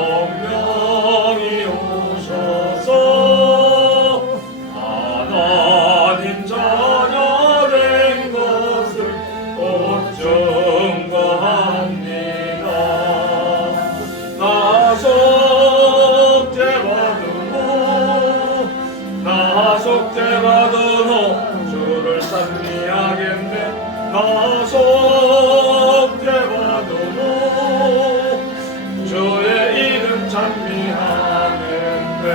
성령이 오셔서 하나님 자녀 된 것을 곧 증거합니다. 나 속죄 받은 후 주를 찬미하겠네. 나 속죄 받은 후 주의 이름 찬미하겠네.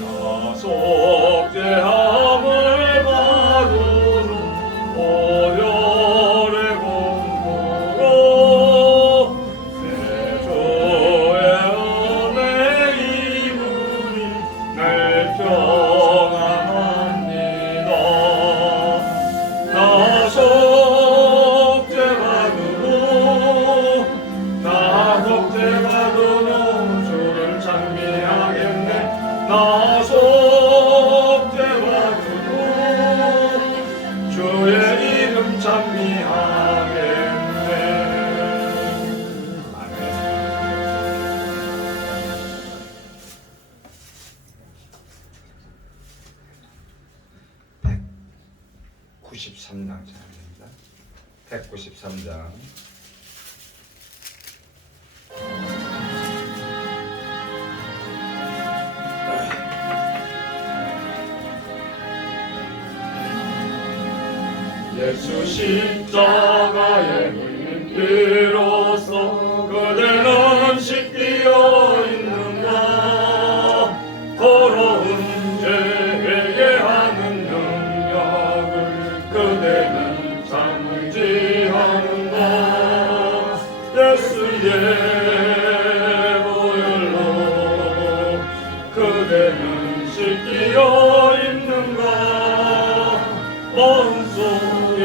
나 속죄함을 받은 후 오열의 공부로 내 주의 은혜 이분이 날 평안합니다. 나 속죄 받은 후 주를 찬미하겠네. 나 속죄 받은 후 주의 이름 찬미하겠네. 아멘. 193장 찬양입니다. 193장. 예수 십자가의 흘린 피로써 그대는 씻기어 있는가. 더러운 죄 회개하는 능력을 그대는 참지 않는가. 예수의 보혈로 그대는 씻기어 있는가. 마음속에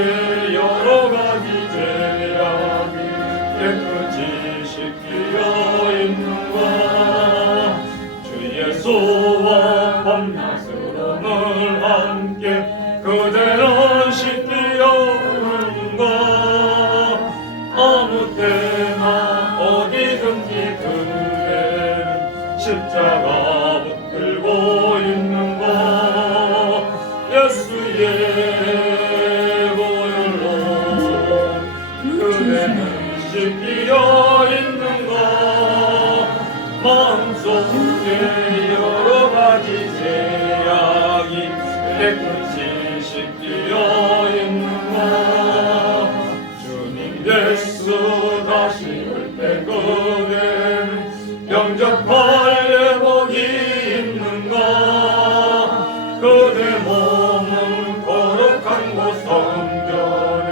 여러 가지 죄악이 깨끗이 씻기어 있는가. 주 예수와 밤낮으로 늘 함께 그대는 씻기어 있는가. 아무 때나 어디든지 그대는 십자가 붙들고 있는가. 예수의 보혈로 그대는 씻기어 있는가. 마음속에 여러 가지 죄악이 깨끗이 씻기어 있는가. 주님 예수 다시 올 때 그대는 영접할 예복이 있는가. 그대 몸은 거룩한 곳 성전에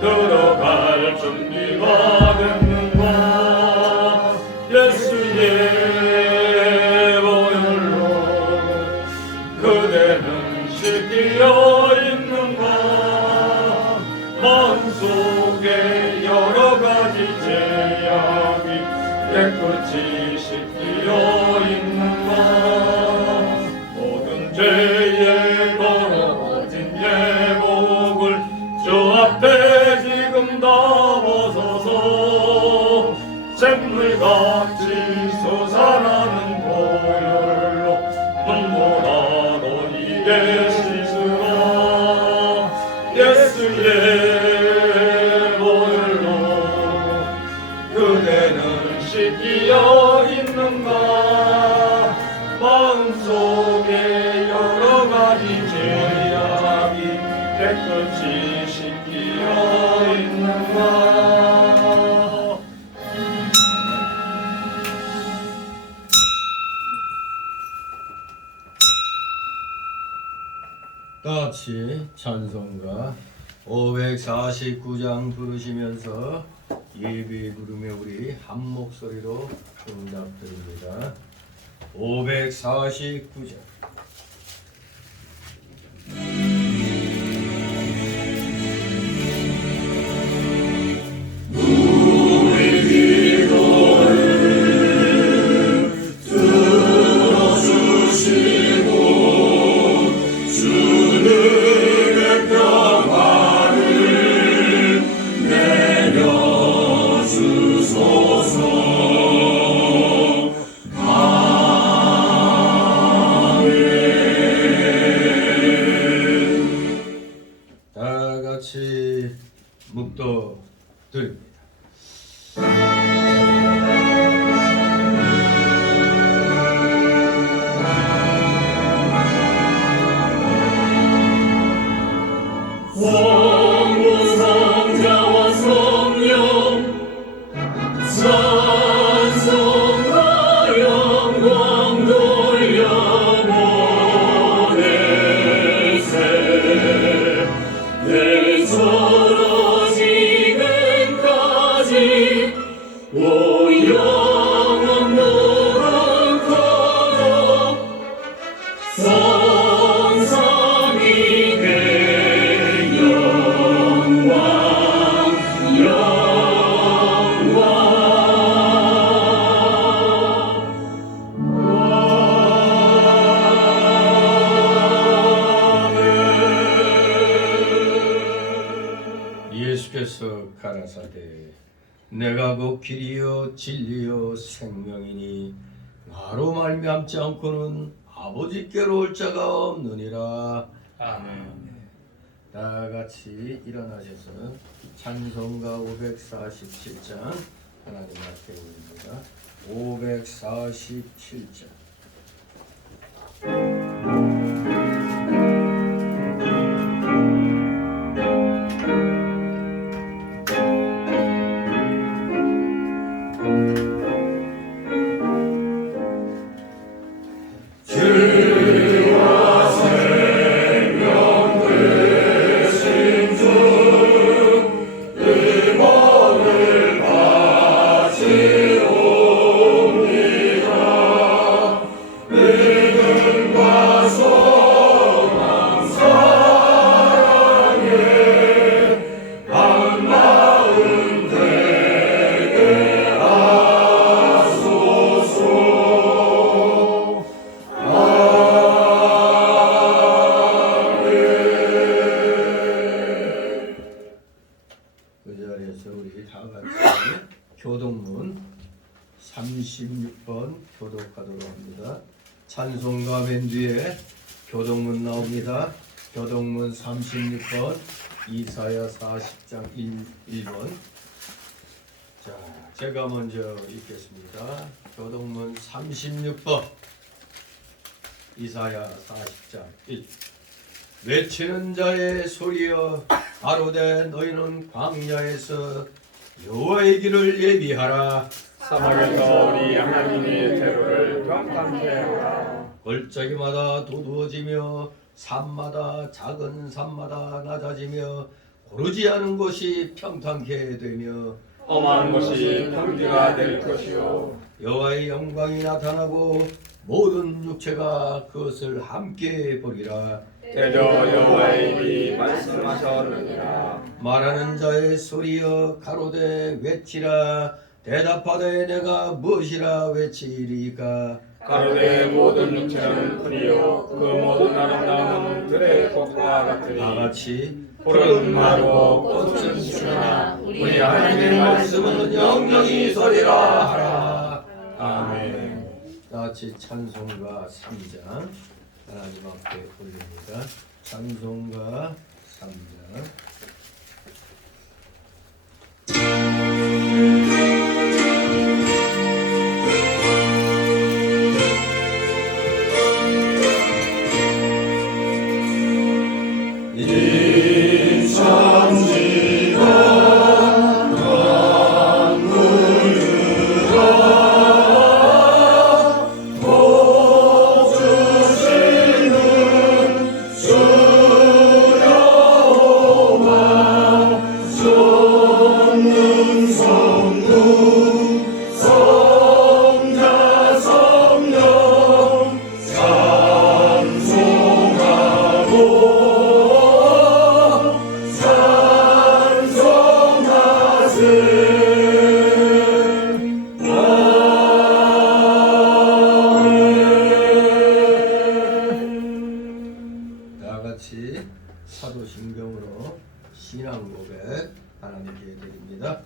들어갈 준비가 됐는가. 예수의 보혈로 그대는 씻기어 있는가. 마음속에 여러 가지 죄악이 깨끗이 씻기어 있는가. 죄에 걸어진 예복을 주 앞에 지금 다 벗어서 샘물같이 솟아나는 보혈로 눈보라도 이게 씻으라. 예수의 보혈로 그대는 씻기어 있는가. 마음속에 여러 가지 죄악이 깨끗이 씻기어 있는가. 같이 찬송가 549장 부르시면서 예배 부르며 우리 한 목소리로 응답드립니다. 549장. 주소서 영원 무릎 꿇어 성삼이 되 영광 예수께서 가라사대 내가 곧 길이요 진리요 생명이니 나로 말미암지 않고는 아버지께로 올 자가 없느니라. 아멘. 다 같이 일어나셔서 찬송가 547장 하나님 앞에 올립니다. 547장. 그 자리에서 우리 다 같이 교동문 36번 교독하도록 합니다. 찬송가 맨 뒤에 교동문 나옵니다. 교동문 36번 이사야 40장 1번. 자, 제가 먼저 읽겠습니다. 교동문 36번 이사야 40장 1. 외치는 자의 소리여 가로되 너희는 광야에서 여호와의 길을 예비하라. 사막에서 우리 하나님의 대로를 평탄케 하라. 골짜기마다 도두어지며 산마다 작은 산마다 낮아지며 고르지 않은 곳이 평탄케 되며 험한 것이 평지가 될 것이요 여호와의 영광이 나타나고 모든 육체가 그것을 함께 보리라. 대저 여호와의 입이 말씀하셨느니라. 말하는 자의 소리여 가로되 외치라. 대답하되 내가 무엇이라 외치리까. 가로되 모든 육체는 풀이요 그 모든 아름다움은 들의 꽃과 같으니 다 같이 푸른 마르고 꽃은 지나 우리 하나님의 말씀은 영영이 소리라 하라. 아멘. 다 같이 찬송가 3장 하나님 앞에 올립니다. 찬송가 3장. 사도신경으로 신앙고백 하나님께 드립니다.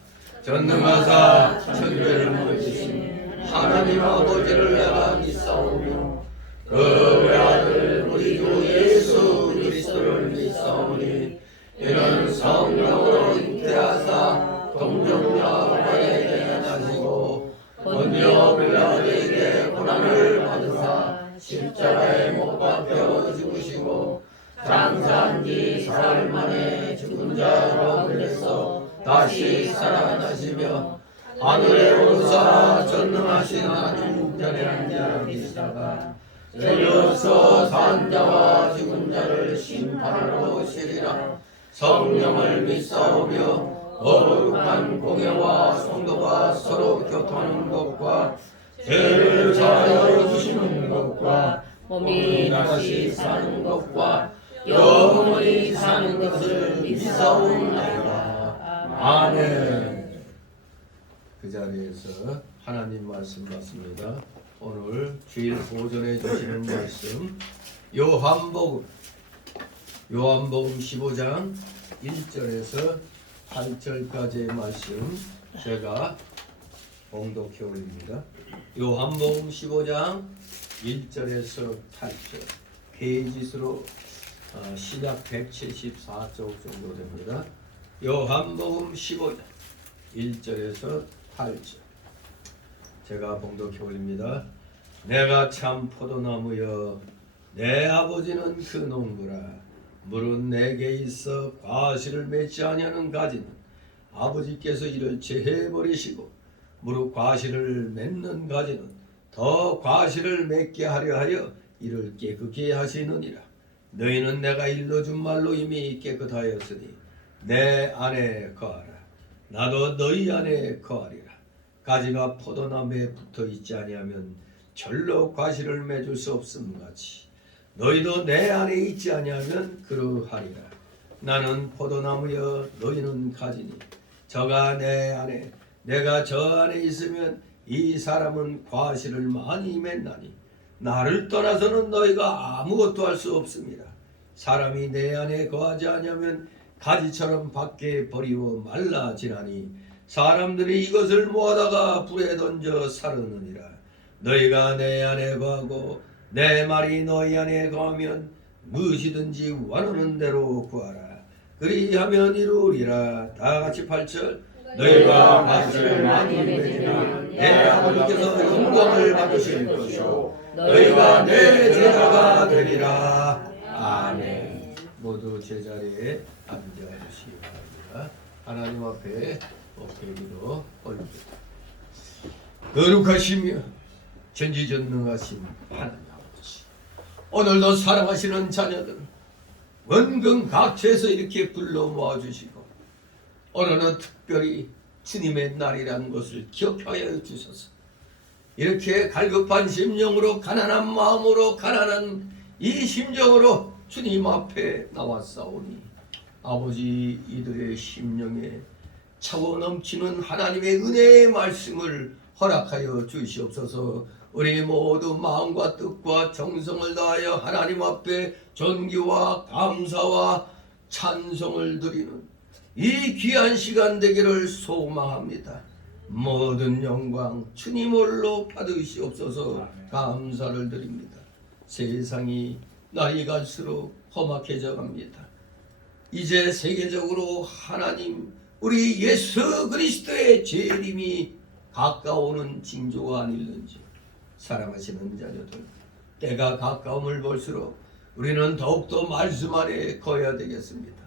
전능하사 천지를 만드신 하나님 아버지를 내가 믿사오며 그 외아들 우리 주 예수 그리스도를 믿사오니 이는 성령으로 잉태하사 동정녀에게 나시고 본요 빌라도에게 고난을 받으사 십자가에 못 박혀 죽으시고 장사한 지 사흘 만에 죽은 자 가운데서 다시 살아나시며 하늘에 오르사 전능하신 하나님 우편에 앉아 계시다가 저리로서 산 자와 죽은 자를 심판하러 오시리라. 성령을 믿사오며 거룩한 공예와 성도가 서로 교통하는 것과 죄를 사하여 주시는 것과 몸이 다시 사는 것과 영원히 사는 것을 믿사옵나이다. 아멘. 그 자리에서 하나님 말씀 받습니다. 오늘 주일 오전에 주시는 말씀 요한복음 15장 1절에서 8절까지의 말씀 제가 봉독해 올립니다. 요한복음 15장 1절에서 8절 페이지수로 신약 174쪽 정도 됩니다. 요한복음 15장 1절에서 8절 제가 봉독해 올립니다. 내가 참 포도나무여 내 아버지는 그 농부라. 물은 내게 있어 과실을 맺지 아니하는 가지는 아버지께서 이를 제해버리시고 무릇 과실을 맺는 가지는 더 과실을 맺게 하려 하여 이를 깨끗게 하시느니라. 너희는 내가 일러준 말로 이미 깨끗하였으니 내 안에 거하라. 나도 너희 안에 거하리라. 가지가 포도나무에 붙어 있지 아니하면 절로 과실을 맺을 수 없음 같이 너희도 내 안에 있지 아니하면 그러하리라. 나는 포도나무여 너희는 가지니 저가 내 안에 내가 저 안에 있으면 이 사람은 과실을 많이 맺나니 나를 떠나서는 너희가 아무것도 할 수 없습니다. 사람이 내 안에 거하지 아니하면 가지처럼 밖에 버리고 말라지나니 사람들이 이것을 모아다가 불에 던져 사르느니라. 너희가 내 안에 거하고 내 말이 너희 안에 거하면 무엇이든지 원하는 대로 구하라. 그리하면 이루리라. 다 같이 8절 너희가 과실을 많이 맺으면 내 아버지께서 영광을 받으실 것이요 너희가 내 제자가 되리라. 아멘. 모두 제자리에 앉아주시기 바랍니다. 하나님 앞에 어깨기도 올립니다. 거룩하시며 전지전능하신 하나님 아버지, 오늘도 사랑하시는 자녀들 원근 각처에서 이렇게 불러 모아주시고 오늘은 특별히 주님의 날이라는 것을 기억하여 주셔서 이렇게 갈급한 심령으로 가난한 마음으로 가난한 이 심정으로 주님 앞에 나왔사오니 아버지 이들의 심령에 차고 넘치는 하나님의 은혜의 말씀을 허락하여 주시옵소서. 우리 모두 마음과 뜻과 정성을 다하여 하나님 앞에 존귀와 감사와 찬송을 드리는 이 귀한 시간 되기를 소망합니다. 모든 영광 주님 홀로 받으시옵소서. 감사를 드립니다. 세상이 날이 갈수록 험악해져 갑니다. 이제 세계적으로 하나님 우리 예수 그리스도의 재림이 가까워오는 징조가 아닐는지 사랑하시는 자녀들, 때가 가까움을 볼수록 우리는 더욱더 말씀 안에 거해야 되겠습니다.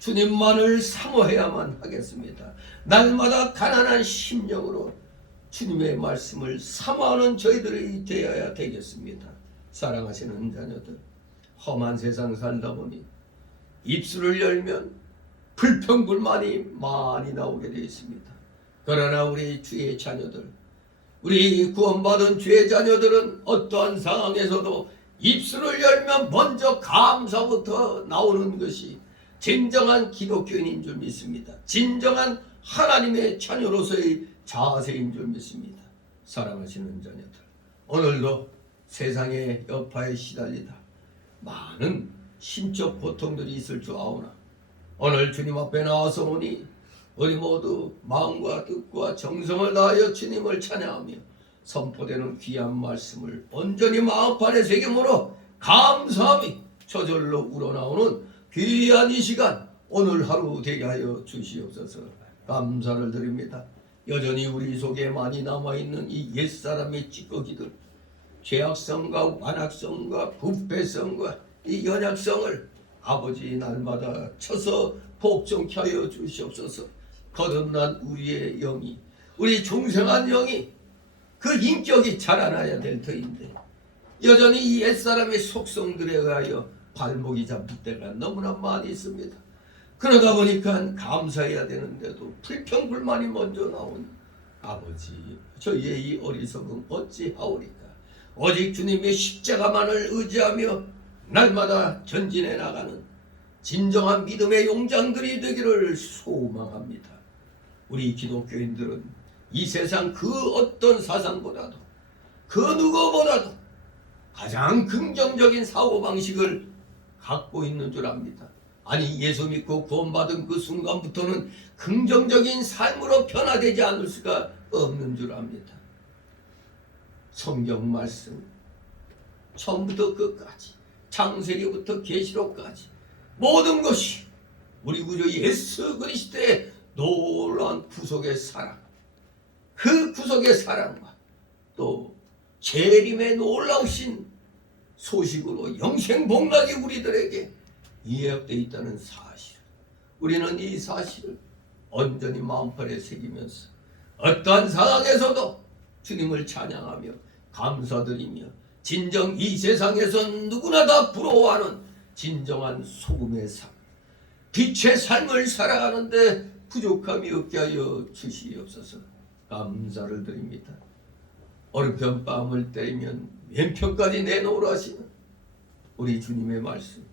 주님만을 사모해야만 하겠습니다. 날마다 가난한 심령으로 주님의 말씀을 사모하는 저희들이 되어야 되겠습니다. 사랑하시는 자녀들, 험한 세상 살다 보니 입술을 열면 불평불만이 많이 나오게 되어 있습니다. 그러나 우리 주의 자녀들, 우리 구원받은 주의 자녀들은 어떠한 상황에서도 입술을 열면 먼저 감사부터 나오는 것이 진정한 기독교인인 줄 믿습니다. 진정한 하나님의 자녀로서의 자세인 줄 믿습니다. 사랑하시는 자녀들, 오늘도 세상의 여파에 시달리다 많은 심적 고통들이 있을 줄 아오나 오늘 주님 앞에 나와서 오니 우리 모두 마음과 뜻과 정성을 다하여 주님을 찬양하며 선포되는 귀한 말씀을 온전히 마음판에 새김으로 감사함이 저절로 우러나오는 귀한 이 시간 오늘 하루 되게 하여 주시옵소서. 감사를 드립니다. 여전히 우리 속에 많이 남아있는 이 옛사람의 찌꺼기들, 죄악성과 완악성과 부패성과 이 연약성을 아버지 날마다 쳐서 복종케 하여 주시옵소서. 거듭난 우리의 영이, 우리 중생한 영이 그 인격이 자라나야 될 터인데 여전히 이 옛사람의 속성들에 의하여 발목이 잡힐 때가 너무나 많이 있습니다. 그러다 보니까 감사해야 되는데도 불평불만이 먼저 나온 아버지, 저희의 이 어리석음 어찌하오리까. 오직 주님의 십자가만을 의지하며 날마다 전진해 나가는 진정한 믿음의 용장들이 되기를 소망합니다. 우리 기독교인들은 이 세상 그 어떤 사상보다도 그 누구보다도 가장 긍정적인 사고방식을 갖고 있는 줄 압니다. 아니, 예수 믿고 구원받은 그 순간부터는 긍정적인 삶으로 변화되지 않을 수가 없는 줄 압니다. 성경 말씀 처음부터 끝까지, 창세기부터 계시록까지 모든 것이 우리 구주 예수 그리스도의 놀라운 구속의 사랑, 그 구속의 사랑과 또 재림의 놀라우신 소식으로 영생복락이 우리들에게 예약되어 있다는 사실, 우리는 이 사실을 온전히 마음판에 새기면서 어떠한 상황에서도 주님을 찬양하며 감사드리며 진정 이 세상에서 누구나 다 부러워하는 진정한 소금의 삶, 빛의 삶을 살아가는데 부족함이 없게 하여 주시옵소서. 감사를 드립니다. 오른편 뺨을 때리면 왼편까지 내놓으라 하시는 우리 주님의 말씀,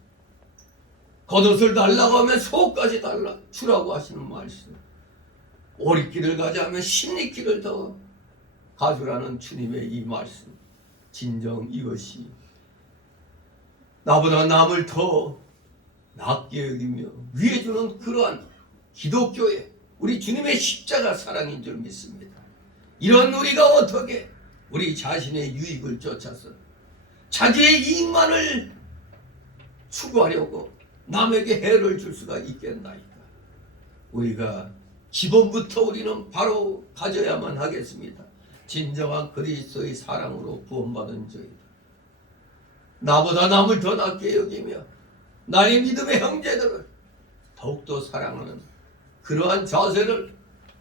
겉옷을 달라고 하면 속까지 달라 주라고 하시는 말씀, 오리길을 가자면 십리길을 더 가주라는 주님의 이 말씀, 진정 이것이 나보다 남을 더 낮게 여기며 위해 주는 그러한 기독교의 우리 주님의 십자가 사랑인 줄 믿습니다. 이런 우리가 어떻게 우리 자신의 유익을 쫓아서 자기의 이익만을 추구하려고 남에게 해를 줄 수가 있겠나이까. 우리가 기본부터 우리는 바로 가져야만 하겠습니다. 진정한 그리스도의 사랑으로 구원받은 저희들, 나보다 남을 더 낮게 여기며 나의 믿음의 형제들을 더욱더 사랑하는 그러한 자세를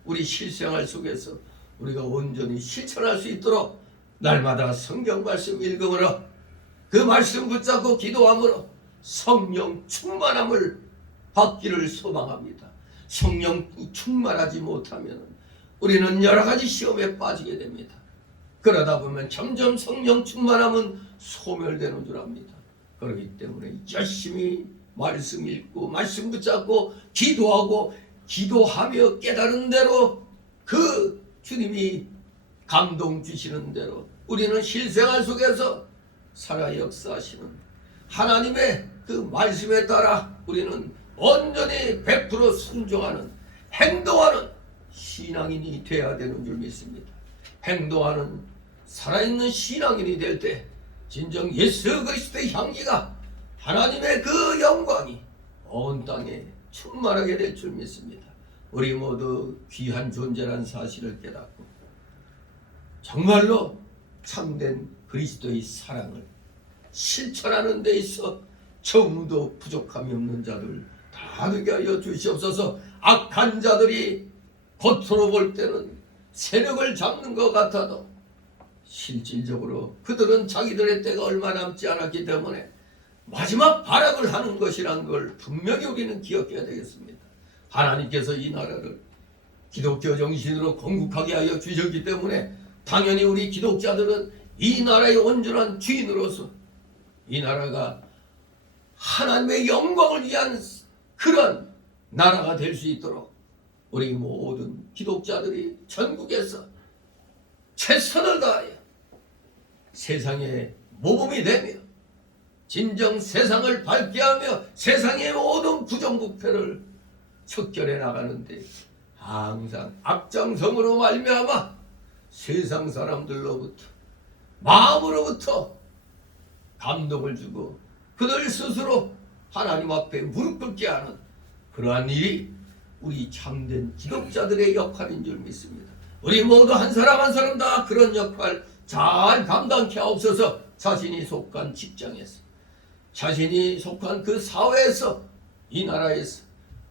우리 실생활 속에서 우리가 온전히 실천할 수 있도록 날마다 성경 말씀 읽음으로 그 말씀 붙잡고 기도함으로 성령 충만함을 받기를 소망합니다. 성령이 충만하지 못하면 우리는 여러 가지 시험에 빠지게 됩니다. 그러다 보면 점점 성령 충만함은 소멸되는 줄 압니다. 그렇기 때문에 열심히 말씀 읽고 말씀 붙잡고 기도하고 기도하며 깨달은 대로 그 주님이 감동 주시는 대로 우리는 실생활 속에서 살아 역사하시는 하나님의 그 말씀에 따라 우리는 온전히 100% 순종하는 행동하는 신앙인이 되어야 되는 줄 믿습니다. 행동하는 살아있는 신앙인이 될 때 진정 예수 그리스도의 향기가 하나님의 그 영광이 온 땅에 충만하게 될 줄 믿습니다. 우리 모두 귀한 존재란 사실을 깨닫고 정말로 참된 그리스도의 사랑을 실천하는 데 있어 조금도 부족함이 없는 자들 다 되게 하여 주시옵소서. 악한 자들이 겉으로 볼 때는 세력을 잡는 것 같아도 실질적으로 그들은 자기들의 때가 얼마 남지 않았기 때문에 마지막 발악을 하는 것이란 걸 분명히 우리는 기억해야 되겠습니다. 하나님께서 이 나라를 기독교 정신으로 건국하게 하여 주셨기 때문에 당연히 우리 기독자들은 이 나라의 온전한 주인으로서 이 나라가 하나님의 영광을 위한 그런 나라가 될 수 있도록 우리 모든 기독자들이 전국에서 최선을 다하여 세상의 모범이 되며 진정 세상을 밝게 하며 세상의 모든 부정부패를 척결해 나가는데 항상 앞장성으로 말미암아 세상 사람들로부터 마음으로부터 감동을 주고 그들 스스로 하나님 앞에 무릎 꿇게 하는 그러한 일이 우리 참된 기독자들의 역할인 줄 믿습니다. 우리 모두 한 사람 한 사람 다 그런 역할 잘 감당케 하옵소서. 자신이 속한 직장에서, 자신이 속한 그 사회에서, 이 나라에서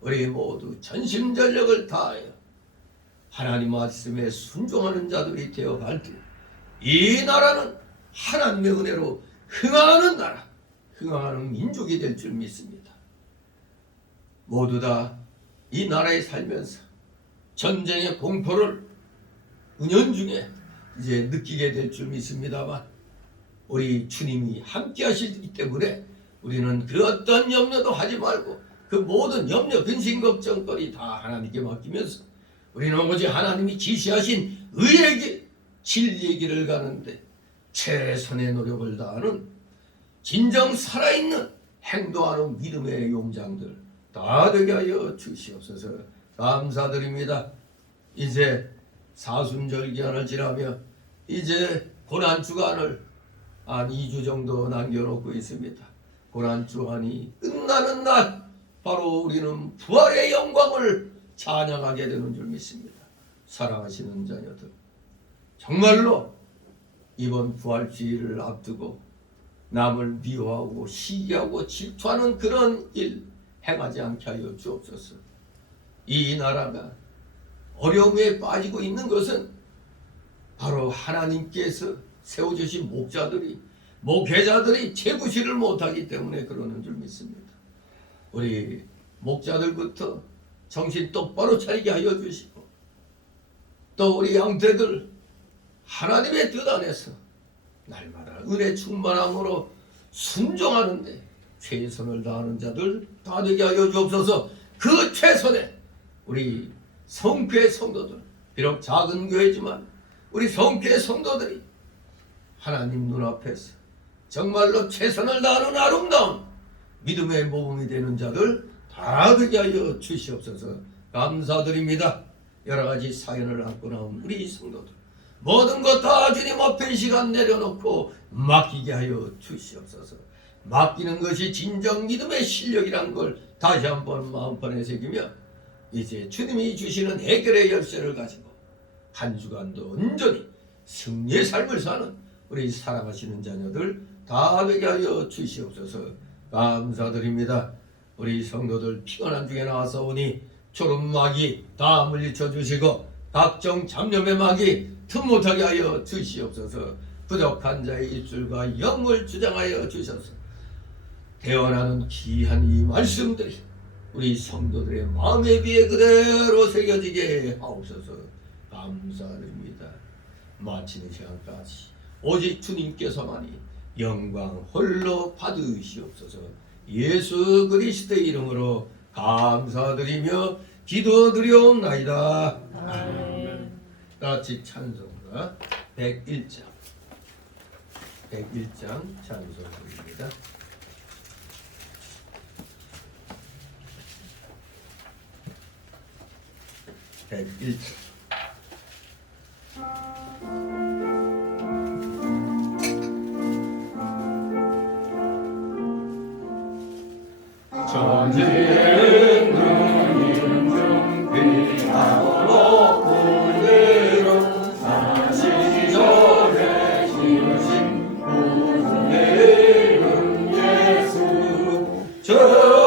우리 모두 전심전력을 다하여 하나님 말씀에 순종하는 자들이 되어갈 때 이 나라는 하나님의 은혜로 흥하는 나라, 흥하는 민족이 될 줄 믿습니다. 모두 다 이 나라에 살면서 전쟁의 공포를 은연중에 이제 느끼게 될 줄 믿습니다만, 우리 주님이 함께 하시기 때문에 우리는 그 어떤 염려도 하지 말고 그 모든 염려, 근심, 걱정거리 다 하나님께 맡기면서 우리는 오직 하나님이 지시하신 의의 길, 진리의 길을 가는데 최선의 노력을 다하는 진정 살아있는 행동하는 믿음의 용장들 다 되게 하여 주시옵소서. 감사드립니다. 이제 사순절 기한을 지나며 이제 고난주간을 한 2주 정도 남겨놓고 있습니다. 고난주간이 끝나는 날 바로 우리는 부활의 영광을 찬양하게 되는 줄 믿습니다. 사랑하시는 자녀들, 정말로 이번 부활주의를 앞두고 남을 미워하고 시기하고 질투하는 그런 일 행하지 않게 하여 주옵소서. 이 나라가 어려움에 빠지고 있는 것은 바로 하나님께서 세워주신 목회자들이 제구실을 못하기 때문에 그러는 줄 믿습니다. 우리 목자들부터 정신 똑바로 차리게 하여 주시고, 또 우리 양떼들 하나님의 뜻 안에서 날마다 은혜 충만함으로 순종하는데 최선을 다하는 자들 다 되게 하여 주옵소서. 그 최선에 우리 성교회 성도들, 비록 작은 교회지만 우리 성교회 성도들이 하나님 눈앞에서 정말로 최선을 다하는 아름다운 믿음의 모범이 되는 자들 다 되게 하여 주시옵소서. 감사드립니다. 여러 가지 사연을 안고 나온 우리 성도들, 모든 것 다 주님 앞에 이 시간 내려놓고 맡기게 하여 주시옵소서. 맡기는 것이 진정 믿음의 실력이란 걸 다시 한번 마음판에 새기며 이제 주님이 주시는 해결의 열쇠를 가지고 한 주간도 온전히 승리의 삶을 사는 우리 사랑하시는 자녀들 다 되게 하여 주시옵소서. 감사드립니다. 우리 성도들 피곤한 중에 나와서 오니 초름마귀 다 물리쳐 주시고 각종 잡념의 마귀 틈 못하게 하여 주시옵소서. 부족한 자의 입술과 영을 주장하여 주셔서 대원하는 귀한 이 말씀들이 우리 성도들의 마음에 비해 그대로 새겨지게 하옵소서. 감사드립니다. 마치는 시간까지 오직 주님께서만이 영광 홀로 받으시옵소서. 예수 그리스도의 이름으로 감사드리며 기도드리옵나이다. 아멘. 같이 찬송가 101장 찬송입니다. 전지의 누님 중 귀하고 높은 이름 사시기 전에 지으신 구주의 이름 예수. 저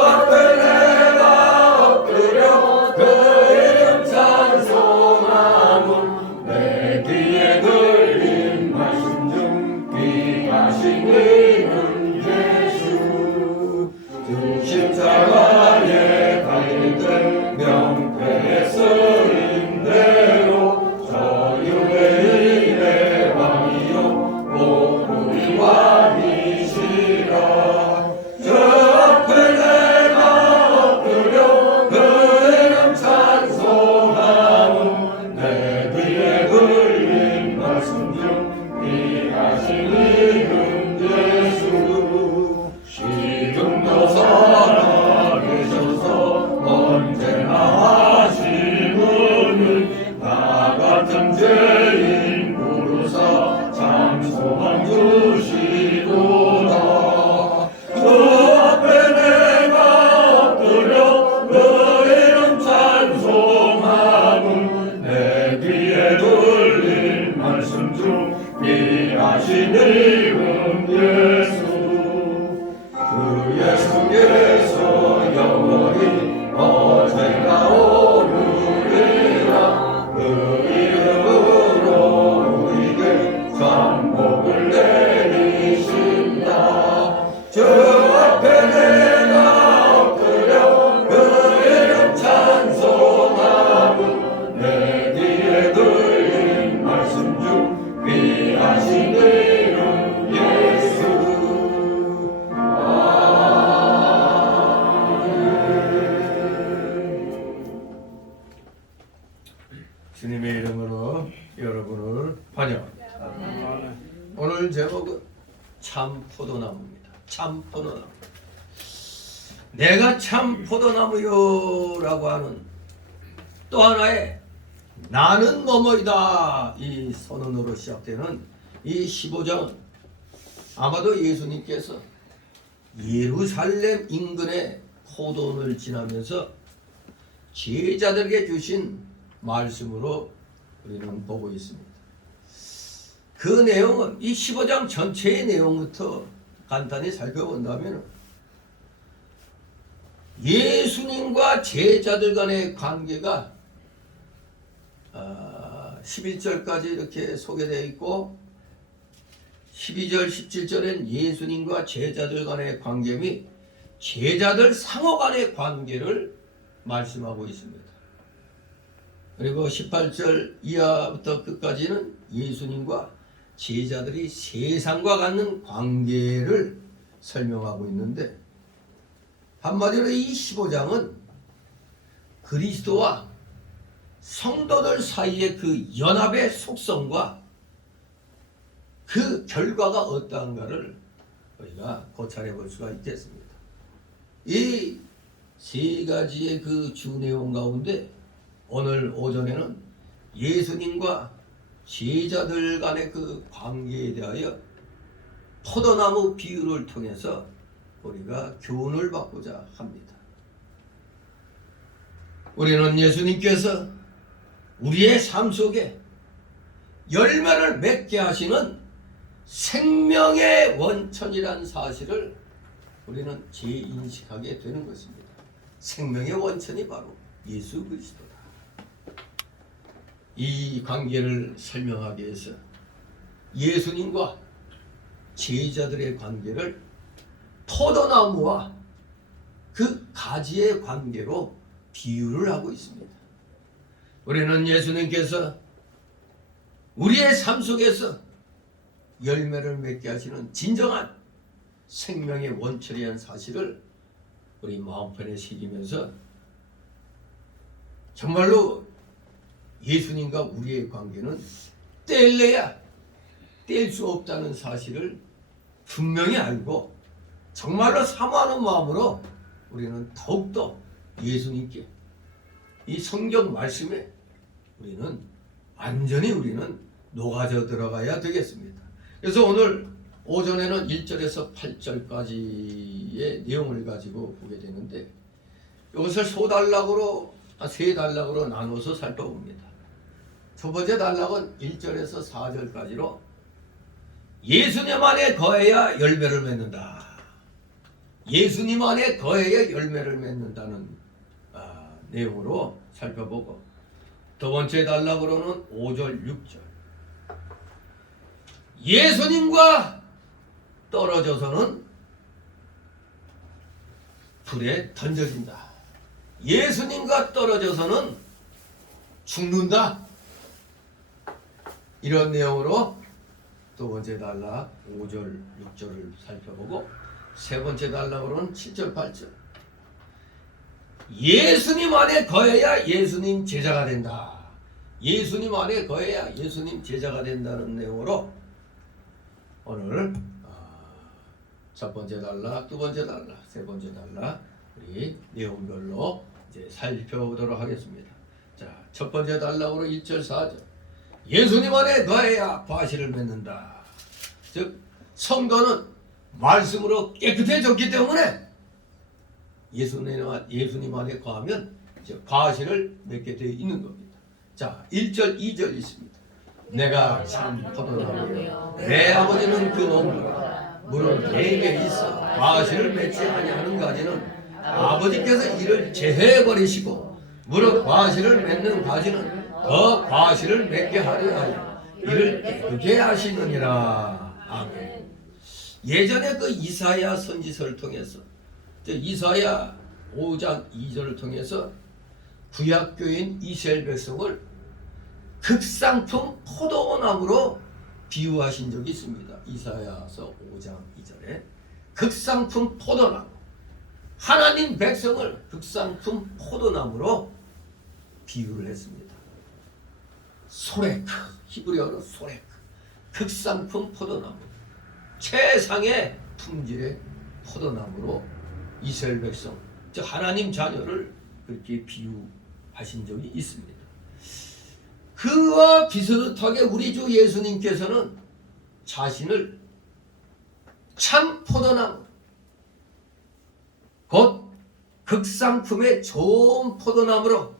앞에 내가 엎드려 그 이름 찬송하면 내 귀에 들린 말씀 중 귀하신 이름 예수. 십자가에 달린 듯 명패에 쓰인 대로 저유의 왕이요 오우리 왕이시라. 저 앞에 내가 엎드려 그 이름 찬송하면 내 귀에 들린 말씀 중 귀하신 이름 예수. 지금도 살아계셔서 언제나 하시느니 나 같은 죄인 부르사 참 소망 주시도다. 그 앞에 내가 엎드려 그 이름 찬송하면 내 귀에 들린 말씀 중 귀하신 이름 예수. 그 예수께서 영원히 언제나 오르리라. 그 이름으로 우리에게 상복을 내리신다. 저 앞에 내가 엎드려 그 오늘 제목은 참 포도나무입니다. 참 포도나무. 내가 참 포도나무요라고 하는 또 하나의 나는 뭐뭐이다 이 선언으로 시작되는 이 15장은 아마도 예수님께서 예루살렘 인근의 포도원을 지나면서 제자들에게 주신 말씀으로 우리는 보고 있습니다. 그 내용은 이 15장 전체의 내용부터 간단히 살펴본다면 예수님과 제자들 간의 관계가 11절까지 이렇게 소개되어 있고 12절, 17절엔 예수님과 제자들 간의 관계 및 제자들 상호 간의 관계를 말씀하고 있습니다. 그리고 18절 이하부터 끝까지는 예수님과 제자들이 세상과 갖는 관계를 설명하고 있는데 한마디로 이 15장은 그리스도와 성도들 사이의 그 연합의 속성과 그 결과가 어떠한가를 우리가 고찰해 볼 수가 있겠습니다. 이 세 가지의 그 주 내용 가운데 오늘 오전에는 예수님과 제자들 간의 그 관계에 대하여 포도나무 비유를 통해서 우리가 교훈을 받고자 합니다. 우리는 예수님께서 우리의 삶 속에 열매를 맺게 하시는 생명의 원천이라는 사실을 우리는 재인식하게 되는 것입니다. 생명의 원천이 바로 예수 그리스도다. 이 관계를 설명하기 위해서 예수님과 제자들의 관계를 포도나무와 그 가지의 관계로 비유를 하고 있습니다. 우리는 예수님께서 우리의 삶 속에서 열매를 맺게 하시는 진정한 생명의 원천이라는 사실을 우리 마음편에 새기면서 정말로 예수님과 우리의 관계는 뗄래야 뗄 수 없다는 사실을 분명히 알고 정말로 사모하는 마음으로 우리는 더욱더 예수님께 이 성경 말씀에 우리는 완전히 녹아져 들어가야 되겠습니다. 그래서 오늘 오전에는 1절에서 8절까지의 내용을 가지고 보게 되는데 이것을 소단락으로 세 단락으로 나눠서 살펴봅니다. 첫 번째 단락은 1절에서 4절까지로 예수님 안에 거해야 열매를 맺는다. 예수님 안에 거해야 열매를 맺는다는 내용으로 살펴보고 두 번째 단락으로는 5절, 6절 예수님과 떨어져서는 불에 던져진다. 예수님과 떨어져서는 죽는다. 이런 내용으로 두 번째 단락 5절, 6절을 살펴보고 세 번째 단락으로는 7절, 8절 예수님 안에 거해야 예수님 제자가 된다. 예수님 안에 거해야 예수님 제자가 된다는 내용으로 오늘 첫 번째 단락, 두 번째 단락, 세 번째 단락 우리 내용별로 이제 살펴보도록 하겠습니다. 자, 첫 번째 단락으로 1절, 4절 예수님 안에 거해야 과실을 맺는다. 즉 성도는 말씀으로 깨끗해졌기 때문에 예수님 안에 거하면 이제 과실을 맺게 되어 있는 겁니다. 자, 1절, 2절 있습니다. 내가 참 포도나무요 내 아버지는 그 농부라. 물은 내게 있어 과실을 맺지 아니하는 가지는 아버지께서 이를 제해해 버리시고 무릇 과실을 맺는 가지는 더 과실을 맺게 하려 하여 이를 깨끗게 하시느니라. 아멘. 예전에 그 이사야 선지서를 통해서 이사야 5장 2절을 통해서 구약교인 이스라엘 백성을 극상품 포도나무로 비유하신 적이 있습니다. 이사야서 5장 2절에 극상품 포도나무, 하나님 백성을 극상품 포도나무로 비유를 했습니다. 소레크, 히브리어로 소레크, 극상품 포도나무, 최상의 품질의 포도나무로 이스라엘 백성, 즉 하나님 자녀를 그렇게 비유하신 적이 있습니다. 그와 비슷하게 우리 주 예수님께서는 자신을 참 포도나무, 곧 극상품의 좋은 포도나무로,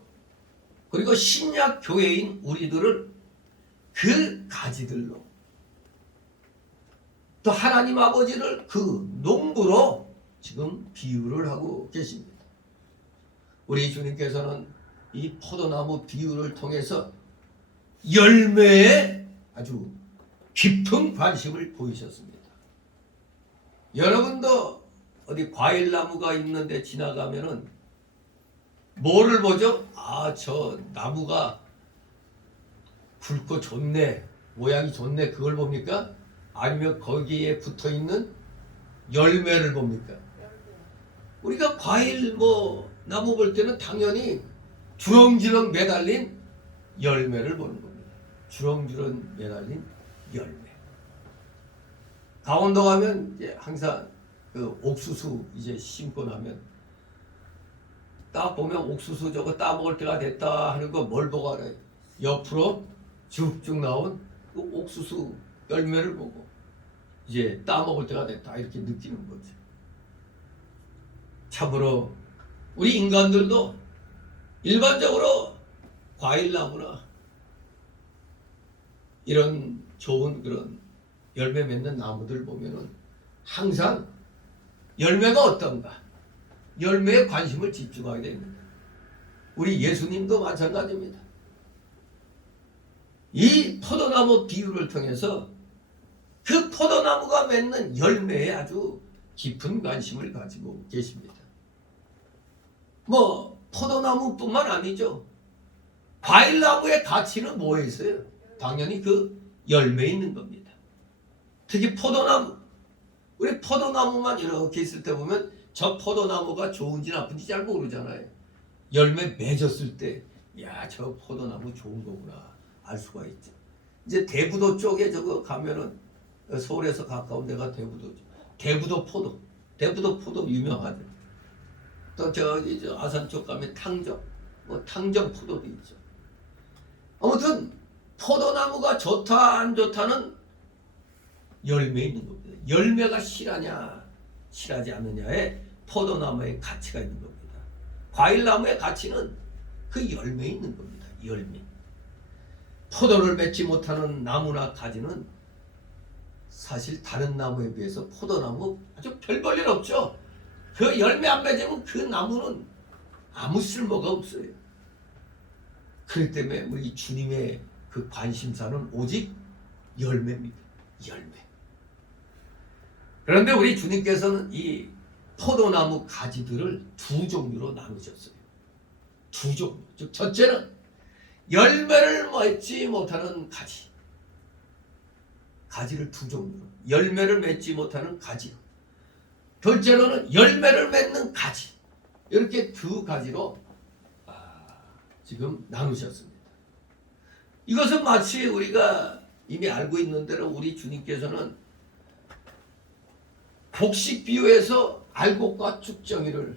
그리고 신약 교회인 우리들을 그 가지들로, 또 하나님 아버지를 그 농부로 지금 비유를 하고 계십니다. 우리 주님께서는 이 포도나무 비유를 통해서 열매에 아주 깊은 관심을 보이셨습니다. 여러분도 어디 과일나무가 있는데 지나가면은 뭐를 보죠? 아, 저 나무가 굵고 좋네, 모양이 좋네, 그걸 봅니까? 아니면 거기에 붙어있는 열매를 봅니까? 우리가 과일 나무 볼 때는 당연히 주렁주렁 매달린 열매를 보는 겁니다. 주렁주렁 매달린 열매. 강원도 가면 이제 항상 그 옥수수 이제 심고 나면 딱 보면 옥수수 저거 따먹을 때가 됐다 하는 거 뭘 보고 알아요? 옆으로 쭉쭉 나온 그 옥수수 열매를 보고 이제 따먹을 때가 됐다 이렇게 느끼는 거죠. 참으로 우리 인간들도 일반적으로 과일나무나 이런 좋은 그런 열매 맺는 나무들 보면은 항상 열매가 어떤가, 열매에 관심을 집중하게 됩니다. 우리 예수님도 마찬가지입니다. 이 포도나무 비유를 통해서 그 포도나무가 맺는 열매에 아주 깊은 관심을 가지고 계십니다. 포도나무뿐만 아니죠. 과일나무의 가치는 뭐에 있어요? 당연히 그 열매에 있는 겁니다. 특히 포도나무, 우리 포도나무만 이렇게 있을 때 보면 저 포도나무가 좋은지 나쁜지 잘 모르잖아요. 열매 맺었을 때, 야, 저 포도나무 좋은 거구나 알 수가 있죠. 이제 대부도 쪽에 저거 가면은 서울에서 가까운 데가 대부도죠. 대부도 포도 유명하죠. 또 저기 저 아산 쪽 가면 탕정, 탕정 포도도 있죠. 아무튼 포도나무가 좋다 안 좋다는 열매에 있는 겁니다. 열매가 실하냐 실하지 않느냐에 포도나무의 가치가 있는 겁니다. 과일나무의 가치는 그 열매에 있는 겁니다. 열매. 포도를 맺지 못하는 나무나 가지는 사실 다른 나무에 비해서 포도나무 아주 별 볼 일 없죠. 그 열매 안 맺으면 그 나무는 아무 쓸모가 없어요. 그렇기 때문에 우리 주님의 그 관심사는 오직 열매입니다. 열매. 그런데 우리 주님께서는 이 포도나무 가지들을 두 종류로 나누셨어요. 두 종류. 즉 첫째는 열매를 맺지 못하는 가지. 가지를 두 종류로. 열매를 맺지 못하는 가지. 둘째로는 열매를 맺는 가지. 이렇게 두 가지로 지금 나누셨습니다. 이것은 마치 우리가 이미 알고 있는 대로 우리 주님께서는 곡식 비유에서 알곡과 쭉정이를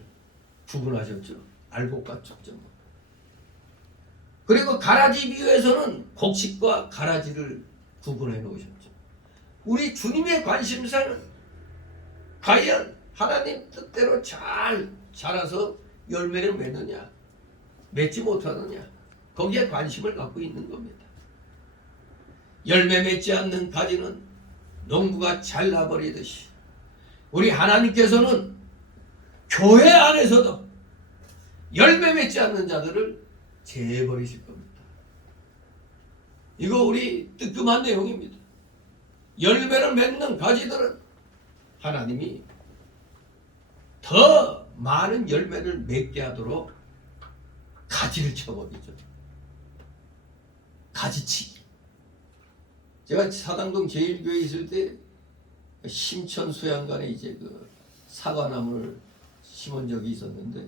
구분하셨죠. 알곡과 쭉정. 그리고 가라지 비유에서는 곡식과 가라지를 구분해 놓으셨죠. 우리 주님의 관심사는 과연 하나님 뜻대로 잘 자라서 열매를 맺느냐, 맺지 못하느냐, 거기에 관심을 갖고 있는 겁니다. 열매 맺지 않는 가지는 농부가 잘라버리듯이 우리 하나님께서는 교회 안에서도 열매 맺지 않는 자들을 제해버리실 겁니다. 이거 우리 뜨끔한 내용입니다. 열매를 맺는 가지들은 하나님이 더 많은 열매를 맺게 하도록 가지를 쳐버리죠. 가지치기. 제가 사당동 제1교회 있을 때 심천 수양관에 이제 그 사과나무를 심은 적이 있었는데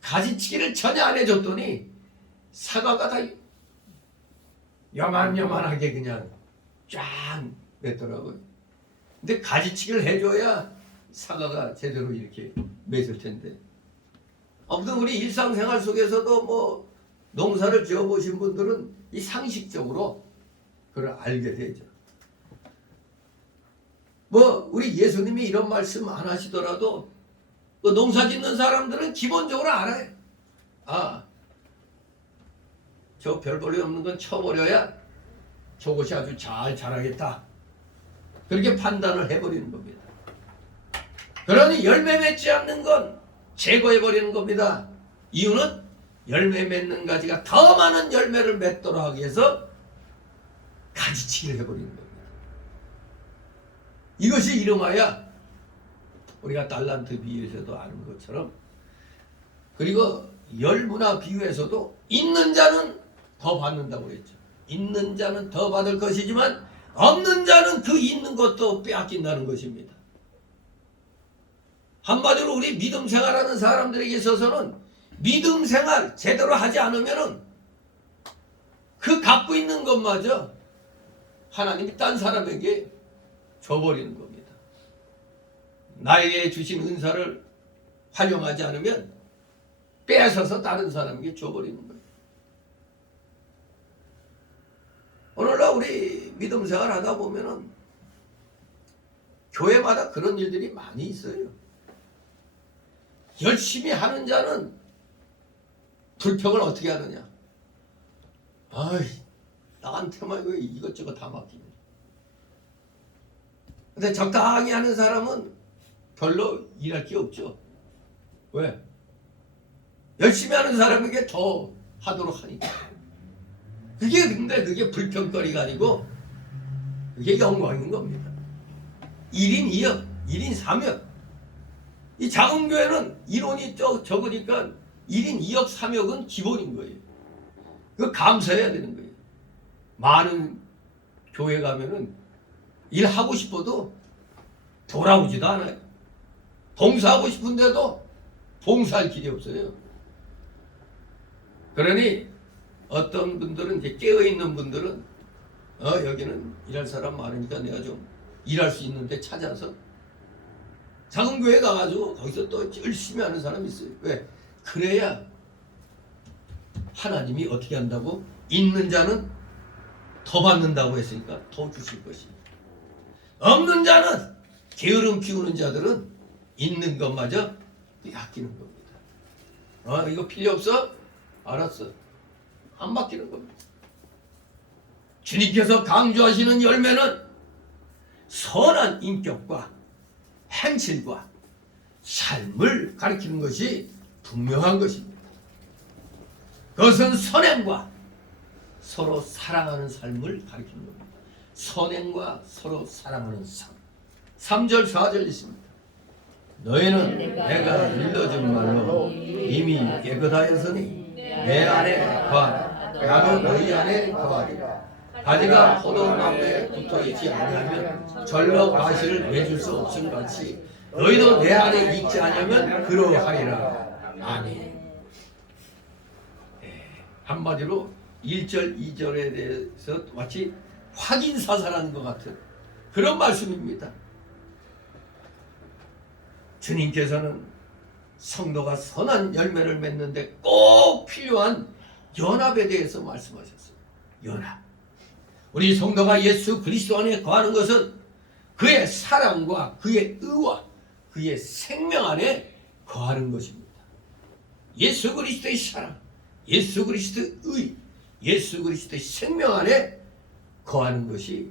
가지치기를 전혀 안 해줬더니 사과가 다 요만요만하게 그냥 쫙 맺더라고요. 근데 가지치기를 해줘야 사과가 제대로 이렇게 맺을 텐데. 아무튼 우리 일상생활 속에서도 뭐 농사를 지어보신 분들은 이 상식적으로 그걸 알게 되죠. 뭐 우리 예수님이 이런 말씀 안 하시더라도 그 농사 짓는 사람들은 기본적으로 알아요. 아, 저 별 볼일 없는 건 쳐버려야 저것이 아주 잘 자라겠다. 그렇게 판단을 해버리는 겁니다. 그러니 열매 맺지 않는 건 제거해버리는 겁니다. 이유는 열매 맺는 가지가 더 많은 열매를 맺도록 하기 위해서 가지치기를 해버리는 겁니다. 이것이 이름하여 우리가 달란트 비유에서도 아는 것처럼, 그리고 열문화 비유에서도 있는 자는 더 받는다고 그랬죠. 있는 자는 더 받을 것이지만 없는 자는 그 있는 것도 빼앗긴다는 것입니다. 한마디로 우리 믿음 생활하는 사람들에게 있어서는 믿음 생활 제대로 하지 않으면은 그 갖고 있는 것마저 하나님이 딴 사람에게 줘버리는 겁니다. 나에게 주신 은사를 활용하지 않으면 빼앗아서 다른 사람에게 줘버리는 거예요. 오늘날 우리 믿음 생활 하다 보면은 교회마다 그런 일들이 많이 있어요. 열심히 하는 자는 불평을 어떻게 하느냐. 아이, 나한테만 왜 이것저것 다 맡기냐. 근데 적당히 하는 사람은 별로 일할 게 없죠. 왜? 열심히 하는 사람에게 더 하도록 하니까. 근데 그게 불평거리가 아니고 그게 영광인 겁니다. 1인 2역, 1인 3역. 이 작은 교회는 인원이 적으니까 1인 2역, 3역은 기본인 거예요. 그거 감사해야 되는 거예요. 많은 교회 가면은 일하고 싶어도 돌아오지도 않아요. 봉사하고 싶은데도 봉사할 길이 없어요. 그러니 어떤 분들은 이제 깨어있는 분들은 여기는 일할 사람 많으니까 내가 좀 일할 수 있는데 찾아서 작은 교회 가가지고 거기서 또 열심히 하는 사람이 있어요. 왜? 그래야 하나님이 어떻게 한다고? 있는 자는 더 받는다고 했으니까 더 주실 것입니다. 없는 자는, 게으름 피우는 자들은 있는 것마저 아끼는 겁니다. 이거 필요 없어? 알았어. 안 맡기는 겁니다. 주님께서 강조하시는 열매는 선한 인격과 행실과 삶을 가리키는 것이 분명한 것입니다. 그것은 선행과 서로 사랑하는 삶을 가리키는 겁니다. 선행과 서로 사랑하는 삶. 3절 4절 있습니다. 너희는 내가 일러준 말로 이미 깨끗하였으니 내 안에 거하라. 나도 너희 안에 거하리라. 가지가 포도나무에 붙어있지 아니하면 절로 가시를 맺을 수 없음 같이 너희도 내 안에 있지 않으면 그러하리라. 아멘. 한마디로 1절 2절에 대해서 마치 확인사살하는 것 같은 그런 말씀입니다. 주님께서는 성도가 선한 열매를 맺는데 꼭 필요한 연합에 대해서 말씀하셨어요. 연합. 우리 성도가 예수 그리스도 안에 거하는 것은 그의 사랑과 그의 의와 그의 생명 안에 거하는 것입니다. 예수 그리스도의 사랑, 예수 그리스도의 의, 예수 그리스도의 생명 안에 거하는 것이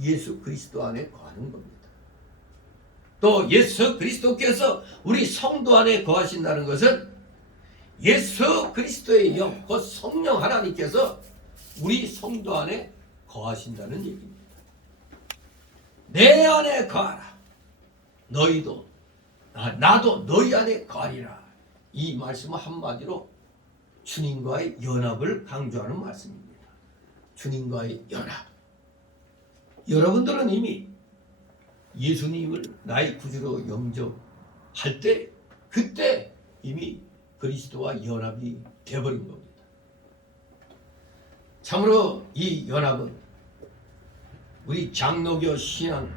예수 그리스도 안에 거하는 겁니다. 또 예수 그리스도께서 우리 성도 안에 거하신다는 것은 예수 그리스도의 영, 곧 성령 하나님께서 우리 성도 안에 거하신다는 얘기입니다. 내 안에 거하라. 너희도 나도 너희 안에 거하리라. 이 말씀은 한마디로 주님과의 연합을 강조하는 말씀입니다. 주님과의 연합. 여러분들은 이미 예수님을 나의 구주로 영접할 때 그때 이미 그리스도와 연합이 되어버린 겁니다. 참으로 이 연합은 우리 장로교 신앙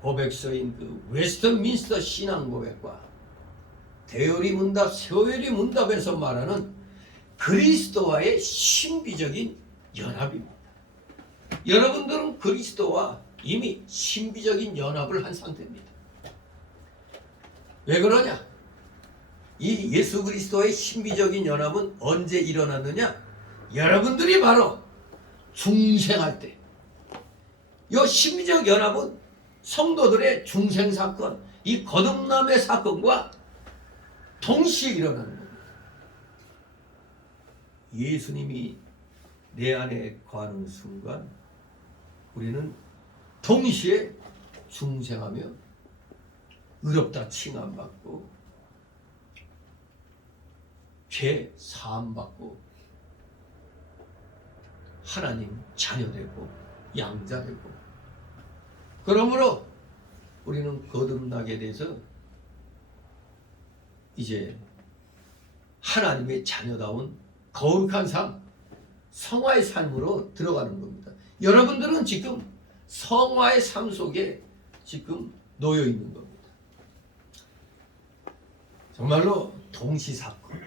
고백서인 그 웨스트민스터 신앙 고백과 대요리 문답, 서요리 문답에서 말하는 그리스도와의 신비적인 연합입니다. 여러분들은 그리스도와 이미 신비적인 연합을 한 상태입니다. 왜 그러냐? 이 예수 그리스도와의 신비적인 연합은 언제 일어났느냐? 여러분들이 바로 중생할 때, 이 신비적 연합은 성도들의 중생 사건, 이 거듭남의 사건과 동시에 일어나는 겁니다. 예수님이 내 안에 거하는 순간 우리는 동시에 중생하며 의롭다 칭함받고 죄 사함받고 하나님 자녀되고 양자되고, 그러므로 우리는 거듭나게 돼서 이제 하나님의 자녀다운 거룩한 삶, 성화의 삶으로 들어가는 겁니다. 여러분들은 지금 성화의 삶 속에 지금 놓여 있는 겁니다. 정말로 동시사건,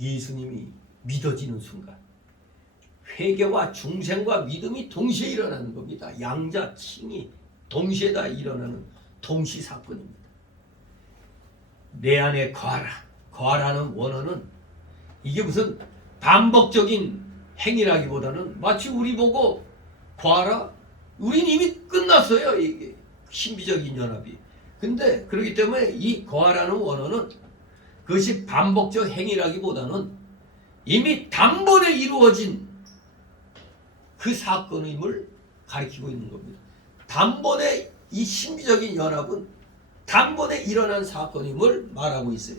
예수님이 믿어지는 순간 회개와 중생과 믿음이 동시에 일어나는 겁니다. 양자, 칭이 동시에 다 일어나는 동시사건입니다. 내 안에 거하라. 거하라는 원어는 이게 무슨 반복적인 행위라기보다는 마치 우리 보고 거하라? 우린 이미 끝났어요. 이게 신비적인 연합이. 근데 그렇기 때문에 이 거하라는 원어는 그것이 반복적 행위라기보다는 이미 단번에 이루어진 그 사건임을 가리키고 있는 겁니다. 단번에 이 신비적인 연합은 단번에 일어난 사건임을 말하고 있어요.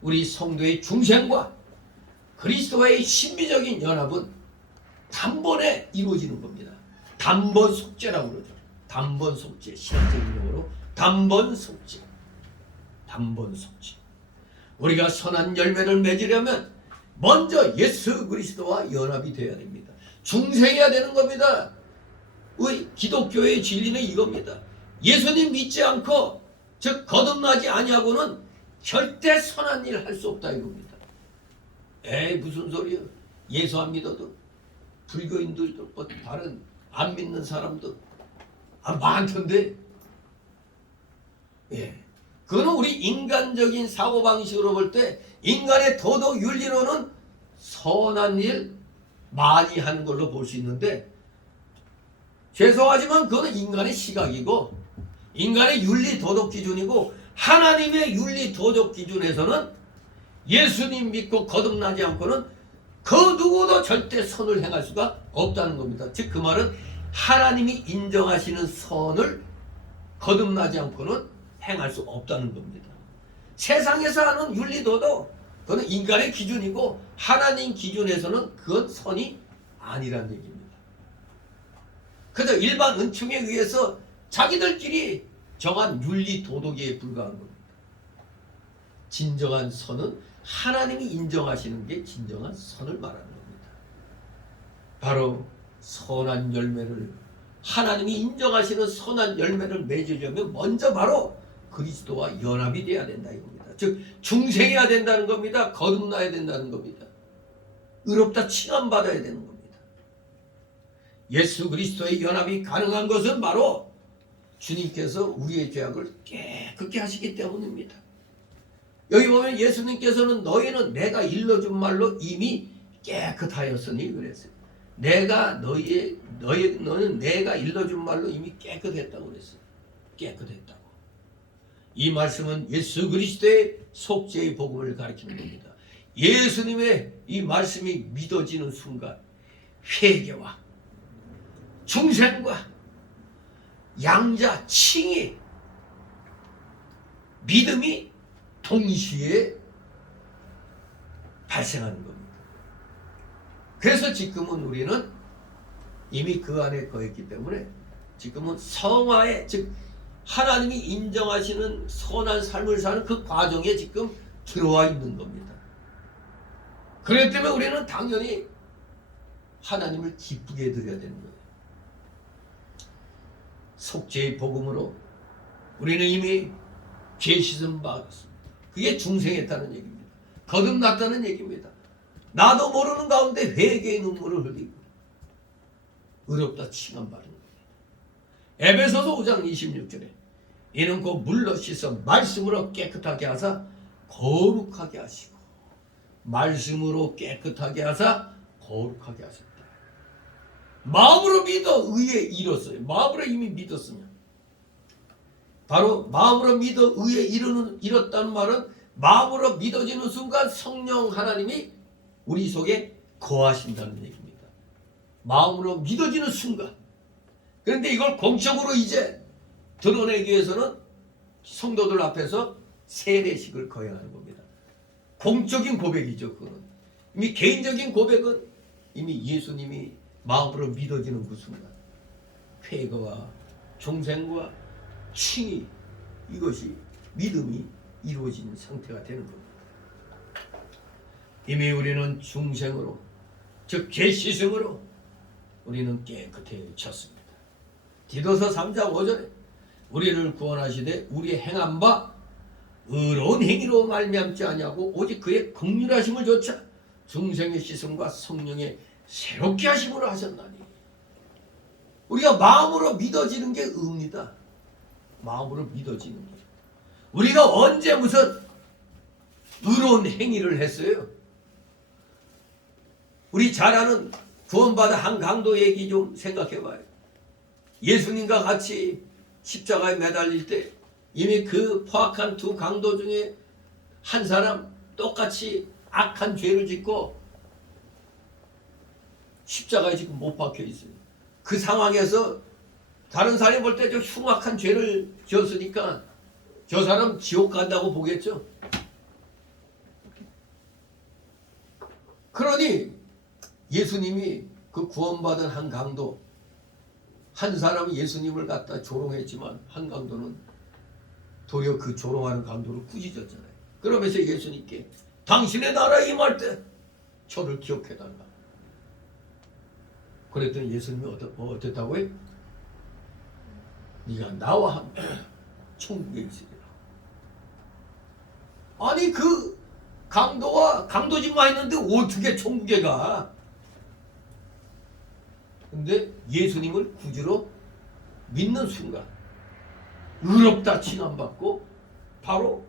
우리 성도의 중생과 그리스도와의 신비적인 연합은 단번에 이루어지는 겁니다. 단번 속죄라고 그러죠. 단번 속죄, 신학적인 용어로 단번 속죄. 단번 속죄. 우리가 선한 열매를 맺으려면 먼저 예수 그리스도와 연합이 되어야 됩니다. 중생해야 되는 겁니다. 우리 기독교의 진리는 이겁니다. 예수님 믿지 않고 즉 거듭나지 아니하고는 절대 선한 일 할 수 없다 이겁니다. 에이 무슨 소리야. 예수 안 믿어도 불교인들도 뭐 다른 안 믿는 사람도 많던데. 예, 그거는 우리 인간적인 사고방식으로 볼 때 인간의 도덕 윤리로는 선한 일 많이 하는 걸로 볼 수 있는데, 죄송하지만 그거는 인간의 시각이고 인간의 윤리 도덕 기준이고, 하나님의 윤리 도덕 기준에서는 예수님 믿고 거듭나지 않고는 그 누구도 절대 선을 행할 수가 없다는 겁니다. 즉 그 말은 하나님이 인정하시는 선을 거듭나지 않고는 행할 수 없다는 겁니다. 세상에서 하는 윤리 도덕, 그건 인간의 기준이고 하나님 기준에서는 그건 선이 아니란 얘기입니다. 그저 일반 은총에 의해서 자기들끼리 정한 윤리 도덕에 불과한 겁니다. 진정한 선은 하나님이 인정하시는 게 진정한 선을 말하는 겁니다. 바로 선한 열매를, 하나님이 인정하시는 선한 열매를 맺으려면 먼저 바로 그리스도와 연합이 돼야 된다 이겁니다. 즉 중생해야 된다는 겁니다. 거듭나야 된다는 겁니다. 의롭다 칭함받아야 되는 겁니다. 예수 그리스도의 연합이 가능한 것은 바로 주님께서 우리의 죄악을 깨끗게 하시기 때문입니다. 여기 보면 예수님께서는 너희는 내가 일러준 말로 이미 깨끗하였으니 그랬어요. 너는 내가 일러준 말로 이미 깨끗했다고 그랬어요. 깨끗했다고. 이 말씀은 예수 그리스도의 속죄의 복음을 가리키는 겁니다. 예수님의 이 말씀이 믿어지는 순간 회개와 중생과 양자, 칭이, 믿음이 동시에 발생하는 겁니다. 그래서 지금은 우리는 이미 그 안에 거했기 때문에 지금은 성화에, 즉 하나님이 인정하시는 선한 삶을 사는 그 과정에 지금 들어와 있는 겁니다. 그렇기 때문에 우리는 당연히 하나님을 기쁘게 해드려야 되는 거예요. 속죄의 복음으로 우리는 이미 죄 씻음 받았습니다. 그게 중생했다는 얘기입니다. 거듭났다는 얘기입니다. 나도 모르는 가운데 회개의 눈물을 흘리고 의롭다 칭함 받는 겁니다. 에베소서 5장 26절에 이는 곧 물로 씻어 말씀으로 깨끗하게 하사 거룩하게 하시고 말씀으로 깨끗하게 하사 거룩하게 하셨다. 마음으로 믿어 의에 이뤘어요. 마음으로 이미 믿었으면 바로 마음으로 믿어 의에 이뤘다는 말은 마음으로 믿어지는 순간 성령 하나님이 우리 속에 거하신다는 얘기입니다. 마음으로 믿어지는 순간. 그런데 이걸 공적으로 이제 드러내기 위해서는 성도들 앞에서 세례식을 거행하는 겁니다. 공적인 고백이죠. 그거는 이미 개인적인 고백은 이미 예수님이 마음으로 믿어지는 그 순간 회개와 중생과 칭의 이것이 믿음이 이루어지는 상태가 되는 겁니다. 이미 우리는 중생으로 즉 죄시승으로 우리는 깨끗해졌습니다. 디도서 3장 5절에 우리를 구원하시되 우리의 행한 바 의로운 행위로 말미암지 아니하고 오직 그의 긍휼하심을 조차 중생의 시승과 성령의 새롭게 하심으로 하셨나니. 우리가 마음으로 믿어지는 게 의입니다. 마음으로 믿어지는 거죠. 우리가 언제 무슨 의로운 행위를 했어요? 우리 잘 아는 구원받은 한 강도 얘기 좀 생각해봐요. 예수님과 같이 십자가에 매달릴 때 이미 그 포악한 두 강도 중에 한 사람 똑같이 악한 죄를 짓고 십자가에 지금 못 박혀 있어요. 그 상황에서 다른 사람이 볼 때 좀 흉악한 죄를 지었으니까 저 사람 지옥 간다고 보겠죠. 그러니 예수님이 그 구원받은 한 강도 한 사람은 예수님을 갖다 조롱했지만 한 강도는 도리어 그 조롱하는 강도를 꾸짖었잖아요. 그러면서 예수님께 당신의 나라에 임할 때 저를 기억해달라. 그랬더니 예수님이 어땠다고요? 네가 나와 함께 천국에 있으리라. 아니 그 강도와 강도짓만 했는데 어떻게 천국에 가? 근데 예수님을 구주로 믿는 순간 의롭다 칭함받고 바로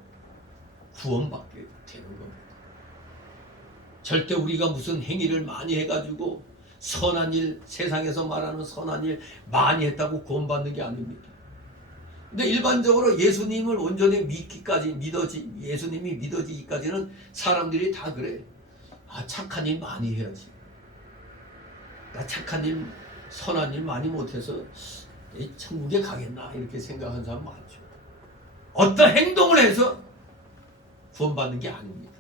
구원받게 되는 겁니다. 절대 우리가 무슨 행위를 많이 해가지고 선한 일, 세상에서 말하는 선한 일 많이 했다고 구원받는 게 아닙니다. 근데 일반적으로 예수님을 온전히 믿기까지 예수님이 믿어지기까지는 사람들이 다 그래. 아, 착한 일 많이 해야지. 나 착한 일, 선한 일 많이 못해서 천국에 가겠나 이렇게 생각하는 사람 많죠. 어떤 행동을 해서 구원받는 게 아닙니다.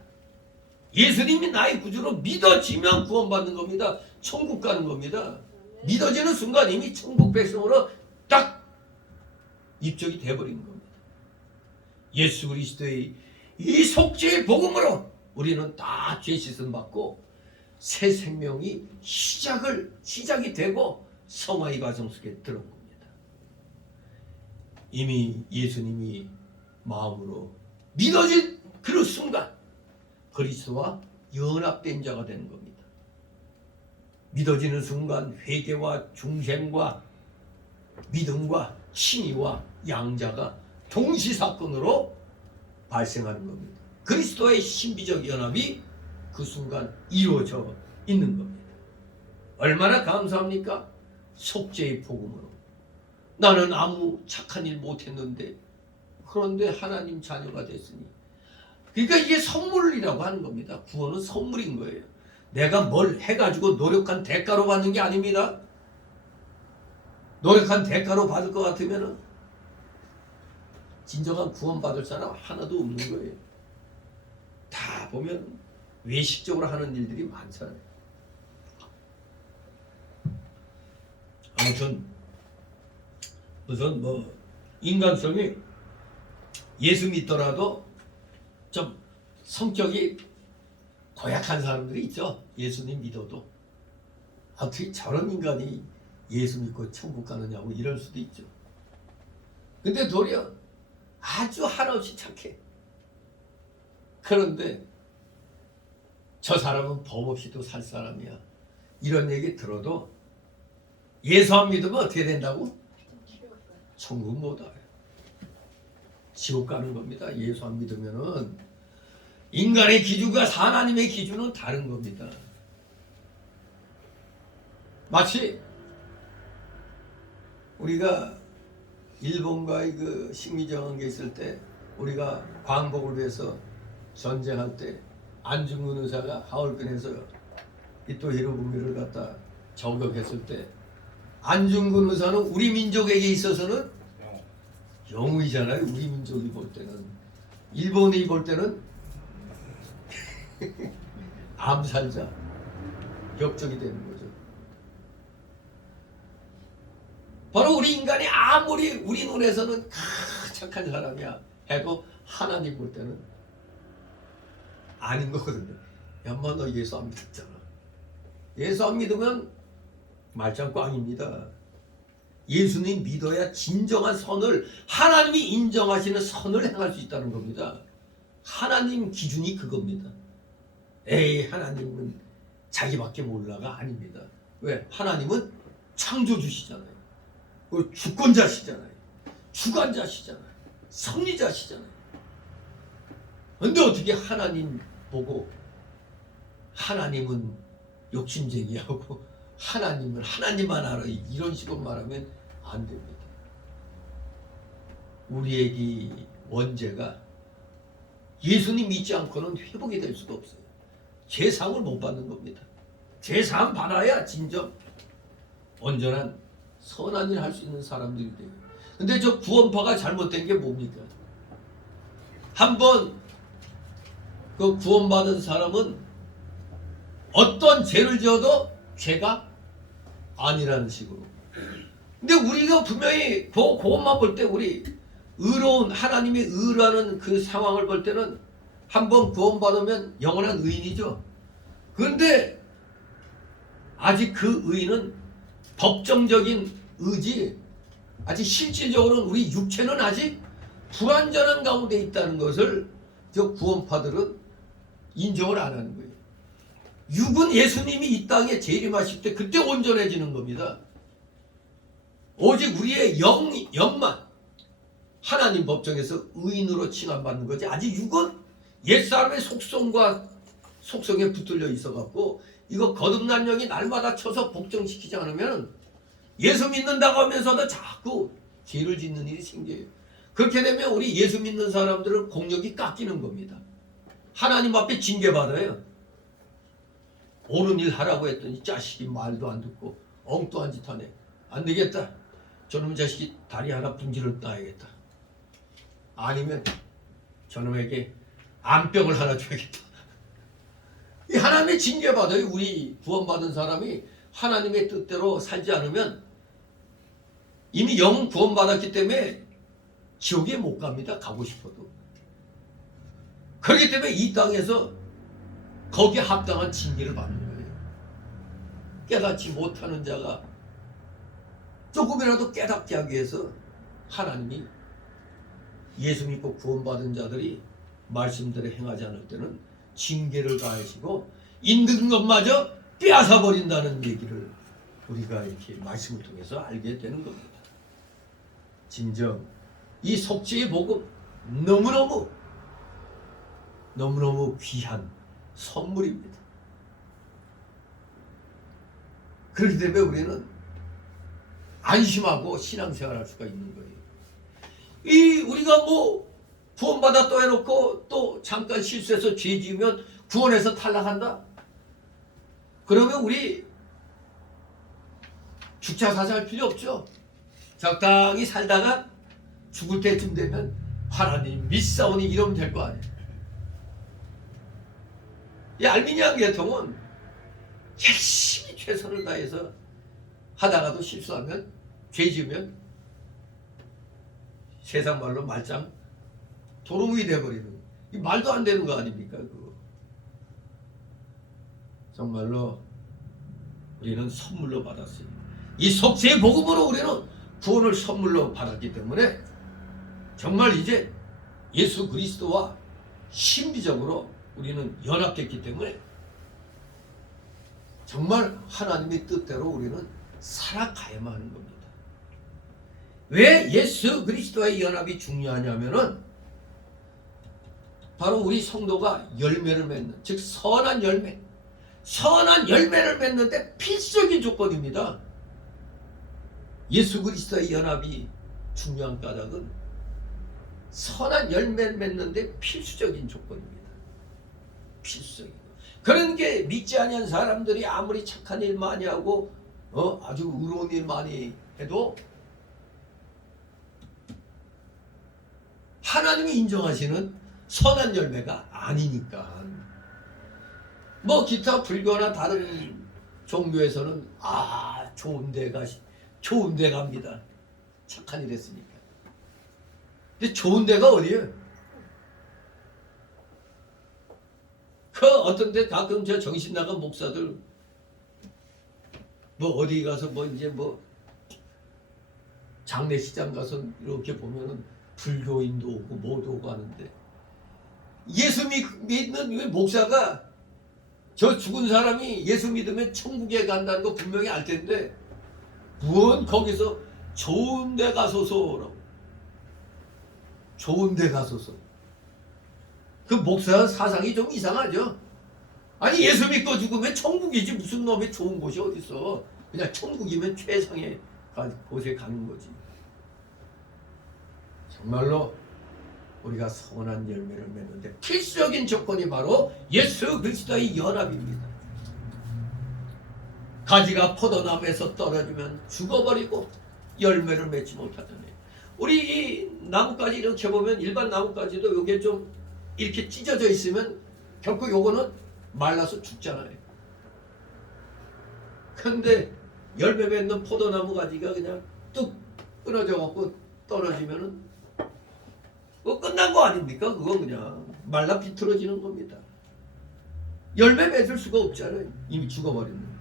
예수님이 나의 구주로 믿어지면 구원받는 겁니다. 천국 가는 겁니다. 믿어지는 순간 이미 천국 백성으로 딱 입적이 돼버리는 겁니다. 예수 그리스도의 이 속죄의 복음으로 우리는 다 죄 씻음 받고 새 생명이 시작이 되고 성화의 과정 속에 들어온 겁니다. 이미 예수님이 마음으로 믿어진 그 순간 그리스도와 연합된 자가 되는 겁니다. 믿어지는 순간 회개와 중생과 믿음과 칭의와 양자가 동시사건으로 발생하는 겁니다. 그리스도의 신비적 연합이 그 순간 이루어져 있는 겁니다. 얼마나 감사합니까? 속죄의 복음으로. 나는 아무 착한 일 못했는데 그런데 하나님 자녀가 됐으니. 그러니까 이게 선물이라고 하는 겁니다. 구원은 선물인 거예요. 내가 뭘 해가지고 노력한 대가로 받는 게 아닙니다. 노력한 대가로 받을 것 같으면 진정한 구원 받을 사람 하나도 없는 거예요. 다 보면 외식적으로 하는 일들이 많잖아요. 아무튼 무슨 인간성이 예수 믿더라도 좀 성격이 고약한 사람들이 있죠. 예수님 믿어도 어떻게 저런 인간이 예수 믿고 천국 가느냐고 이럴 수도 있죠. 근데 도리어 아주 한없이 착해. 그런데 저 사람은 법 없이도 살 사람이야. 이런 얘기 들어도 예수 안 믿으면 어떻게 된다고? 천국 못 와요. 지옥 가는 겁니다. 예수 안 믿으면은 인간의 기준과 하나님의 기준은 다른 겁니다. 마치 우리가 일본과의 그 식민지관계 있을 때 우리가 광복을 위해서 전쟁할 때 안중근 의사가 하얼빈에서 이토 히로부미를 갖다 저격했을 때 안중근 의사는 우리 민족에게 있어서는 영웅이잖아요. 우리 민족이 볼 때는. 일본이 볼 때는 암살자, 역적이 되는 거죠. 바로 우리 인간이 아무리 우리 눈에서는 착한 사람이야 해도 하나님 볼 때는 아닌 거거든요. 야마 너 예수 안 믿었잖아. 예수 안 믿으면 말짱 꽝입니다. 예수님 믿어야 진정한 선을 하나님이 인정하시는 선을 행할 수 있다는 겁니다. 하나님 기준이 그겁니다. 에이 하나님은 자기밖에 몰라가 아닙니다. 왜? 하나님은 창조주시잖아요. 주권자시잖아요. 주관자시잖아요. 섭리자시잖아요. 근데 어떻게 하나님 보고 하나님은 욕심쟁이하고 하나님은 하나님만 알아 이런 식으로 말하면 안 됩니다. 우리에게 원죄가 예수님 믿지 않고는 회복이 될 수도 없어요. 제사함을 못 받는 겁니다. 제사함 받아야 진정 온전한 선한 일 할 수 있는 사람들이 돼요. 근데 저 구원파가 잘못된 게 뭡니까? 한번 그 구원받은 사람은 어떤 죄를 지어도 죄가 아니라는 식으로. 근데 우리가 분명히 그것만 볼 때 우리 의로운 하나님의 의라는 그 상황을 볼 때는 한번 구원받으면 영원한 의인이죠. 그런데 아직 그 의인은 법정적인 의지, 아직 실질적으로는 우리 육체는 아직 불완전한 가운데 있다는 것을 저 구원파들은 인정을 안 하는 거예요. 육은 예수님이 이 땅에 재림하실 때 그때 온전해지는 겁니다. 오직 우리의 영만 하나님 법정에서 의인으로 칭함받는 거지. 아직 육은 옛사람의 속성에 붙들려 있어갖고 이거 거듭난 영이 날마다 쳐서 복종시키지 않으면 예수 믿는다고 하면서도 자꾸 죄를 짓는 일이 생겨요. 그렇게 되면 우리 예수 믿는 사람들은 공력이 깎이는 겁니다. 하나님 앞에 징계받아요. 옳은 일 하라고 했더니 자식이 말도 안 듣고 엉뚱한 짓 하네. 안 되겠다. 저놈 자식이 다리 하나 분지를 따야겠다. 아니면 저놈에게 암병을 하나 줘야겠다. 이 하나님의 징계받아요. 우리 구원받은 사람이 하나님의 뜻대로 살지 않으면 이미 영 구원받았기 때문에 지옥에 못 갑니다. 가고 싶어도. 그렇기 때문에 이 땅에서 거기에 합당한 징계를 받는 거예요. 깨닫지 못하는 자가 조금이라도 깨닫게 하기 위해서 하나님이 예수 믿고 구원받은 자들이 말씀대로 행하지 않을 때는 징계를 가하시고 있는 것마저 빼앗아 버린다는 얘기를 우리가 이렇게 말씀을 통해서 알게 되는 겁니다. 진정 이 속죄의 복음 너무너무 귀한 선물입니다. 그렇기 때문에 우리는 안심하고 신앙생활할 수가 있는 거예요. 이 우리가 뭐 구원받았다 해놓고 또 잠깐 실수해서 죄 지으면 구원에서 탈락한다? 그러면 우리 죽자 사살 필요 없죠. 적당히 살다가 죽을 때쯤 되면 하나님 믿사오니 이러면 될 거 아니에요. 이 알미니안 계통은 열심히 최선을 다해서 하다가도 실수하면 죄 지으면 세상 말로 말짱 도루묵이 돼버리는 이 말도 안 되는 거 아닙니까? 그거. 정말로 우리는 선물로 받았어요. 이 속죄의 복음으로 우리는 구원을 선물로 받았기 때문에 정말 이제 예수 그리스도와 신비적으로 우리는 연합됐기 때문에 정말 하나님의 뜻대로 우리는 살아가야만 하는 겁니다. 왜 예수 그리스도와의 연합이 중요하냐면은 바로 우리 성도가 열매를 맺는, 즉 선한 열매를 맺는데 필수적인 조건입니다. 예수 그리스도의 연합이 중요한 까닭은 선한 열매를 맺는데 필수적인 조건입니다. 필수적인. 그런 게 믿지 아니한 사람들이 아무리 착한 일 많이 하고 아주 의로운 일 많이 해도 하나님이 인정하시는 선한 열매가 아니니까. 뭐 기타 불교나 다른 종교에서는 좋은 데 갑니다. 착한 일 했으니까. 근데 좋은 데가 어디예요? 그 어떤 데 가끔 저 정신 나간 목사들 뭐 어디 가서 뭐 이제 뭐 장례식장 가서 이렇게 보면은 불교인도 오고 뭐도 오고 하는데 예수 믿는 목사가 저 죽은 사람이 예수 믿으면 천국에 간다는 거 분명히 알 텐데 무언 거기서 좋은 데 가소서라고. 좋은 데 가소서. 그 목사 사상이 좀 이상하죠. 아니 예수 믿고 죽으면 천국이지 무슨 놈의 좋은 곳이 어딨어. 그냥 천국이면 최상의 곳에 가는 거지. 정말로 우리가 선한 열매를 맺는데 필수적인 조건이 바로 예수 그리스도의 연합입니다. 가지가 포도나무에서 떨어지면 죽어버리고 열매를 맺지 못하잖아요. 우리 이 나뭇가지 이렇게 보면 일반 나뭇가지도 요게 좀 이렇게 찢어져 있으면 결국 요거는 말라서 죽잖아요. 근데 열매 맺는 포도나무 가지가 그냥 뚝 끊어져 갖고 떨어지면은 그거 끝난 거 아닙니까? 그건 그냥 말라 비틀어지는 겁니다. 열매 맺을 수가 없잖아요. 이미 죽어버렸는데.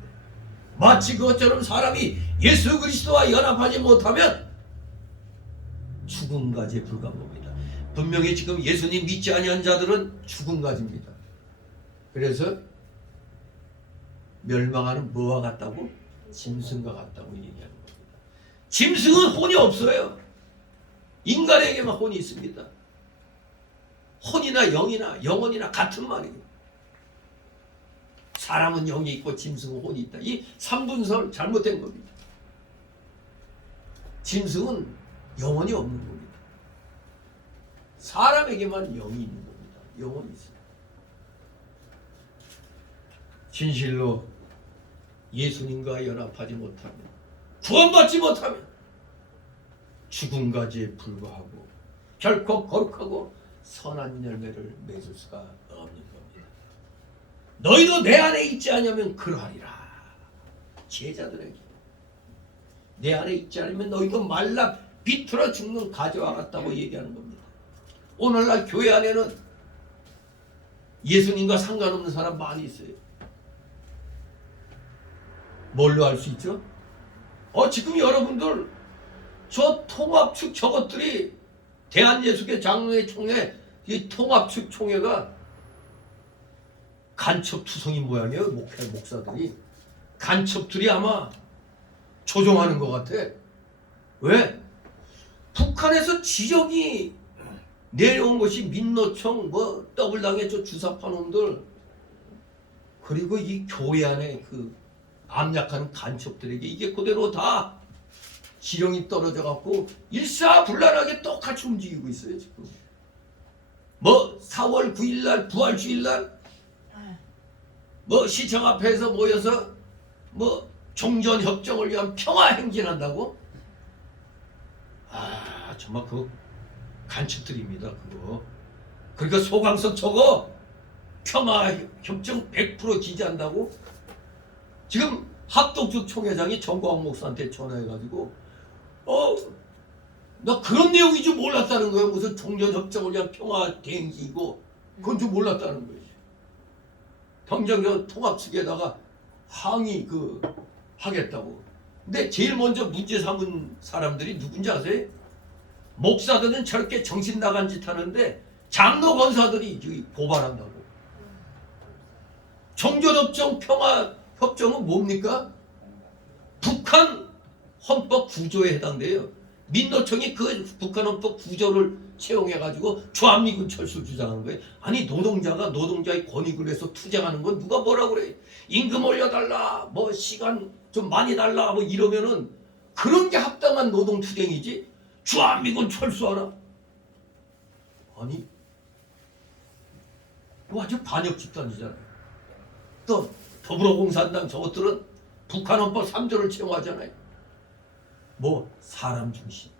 마치 그것처럼 사람이 예수 그리스도와 연합하지 못하면 죽은 가지에 불과한 겁니다. 분명히 지금 예수님 믿지 아니한 자들은 죽은 가지입니다. 그래서 멸망하는 뭐와 같다고? 짐승과 같다고 얘기하는 겁니다. 짐승은 혼이 없어요. 인간에게만 혼이 있습니다. 혼이나 영이나 영혼이나 같은 말이에요. 사람은 영이 있고 짐승은 혼이 있다. 이 삼분설 잘못된 겁니다. 짐승은 영혼이 없는 겁니다. 사람에게만 영이 있는 겁니다. 영혼이 있어요. 진실로 예수님과 연합하지 못하면, 구원받지 못하면 죽은 가지에 불과하고 결코 거룩하고 선한 열매를 맺을 수가 없는 겁니다. 너희도 내 안에 있지 않으면 그러하리라. 제자들에게 내 안에 있지 않으면 너희도 말라 비틀어 죽는 가지와 같다고 얘기하는 겁니다. 오늘날 교회 안에는 예수님과 상관없는 사람 많이 있어요. 뭘로 알 수 있죠? 지금 여러분들 저 통합측 저것들이 대한예수교 장로회 총회 이 통합측 총회가 간첩투성이 모양이에요. 목사들이 간첩들이 아마 조종하는 것 같아. 왜? 북한에서 지령이 내려온 것이 민노총 뭐 더블당의 저 주사파 놈들 그리고 이 교회 안에 그 압력하는 간첩들에게 이게 그대로 다 지령이 떨어져 갖고 일사불란하게 똑같이 움직이고 있어요 지금. 뭐 4월 9일날 부활주일날 뭐 시청 앞에서 모여서 뭐 종전협정을 위한 평화행진한다고? 정말 그거 간첩들입니다 그거. 그러니까 소강석 저거 평화협정 100% 지지한다고? 지금 합동측 총회장이 정광 목사한테 전화해가지고 나 그런 내용인 줄 몰랐다는 거예요. 무슨 종전협정을 위한 평화대행진이고 그건 줄 몰랐다는 거예요. 당장 통합 측에다가 항의 하겠다고. 근데 제일 먼저 문제 삼은 사람들이 누군지 아세요? 목사들은 저렇게 정신 나간 짓 하는데 장로 권사들이 저기 고발한다고. 종전협정 평화협정은 뭡니까? 북한 헌법 구조에 해당돼요. 민노총이 그 북한 헌법 구조를 채용해가지고 주한미군 철수 주장하는 거예요. 아니 노동자가 노동자의 권익을 위해서 투쟁하는 건 누가 뭐라 그래? 임금 올려달라, 뭐 시간 좀 많이 달라, 뭐 이러면은 그런 게 합당한 노동 투쟁이지. 주한미군 철수하라. 아니 완전 반역 집단이잖아요. 또 더불어공산당 저것들은 북한 헌법 3조를 채용하잖아요. 뭐 사람 중심.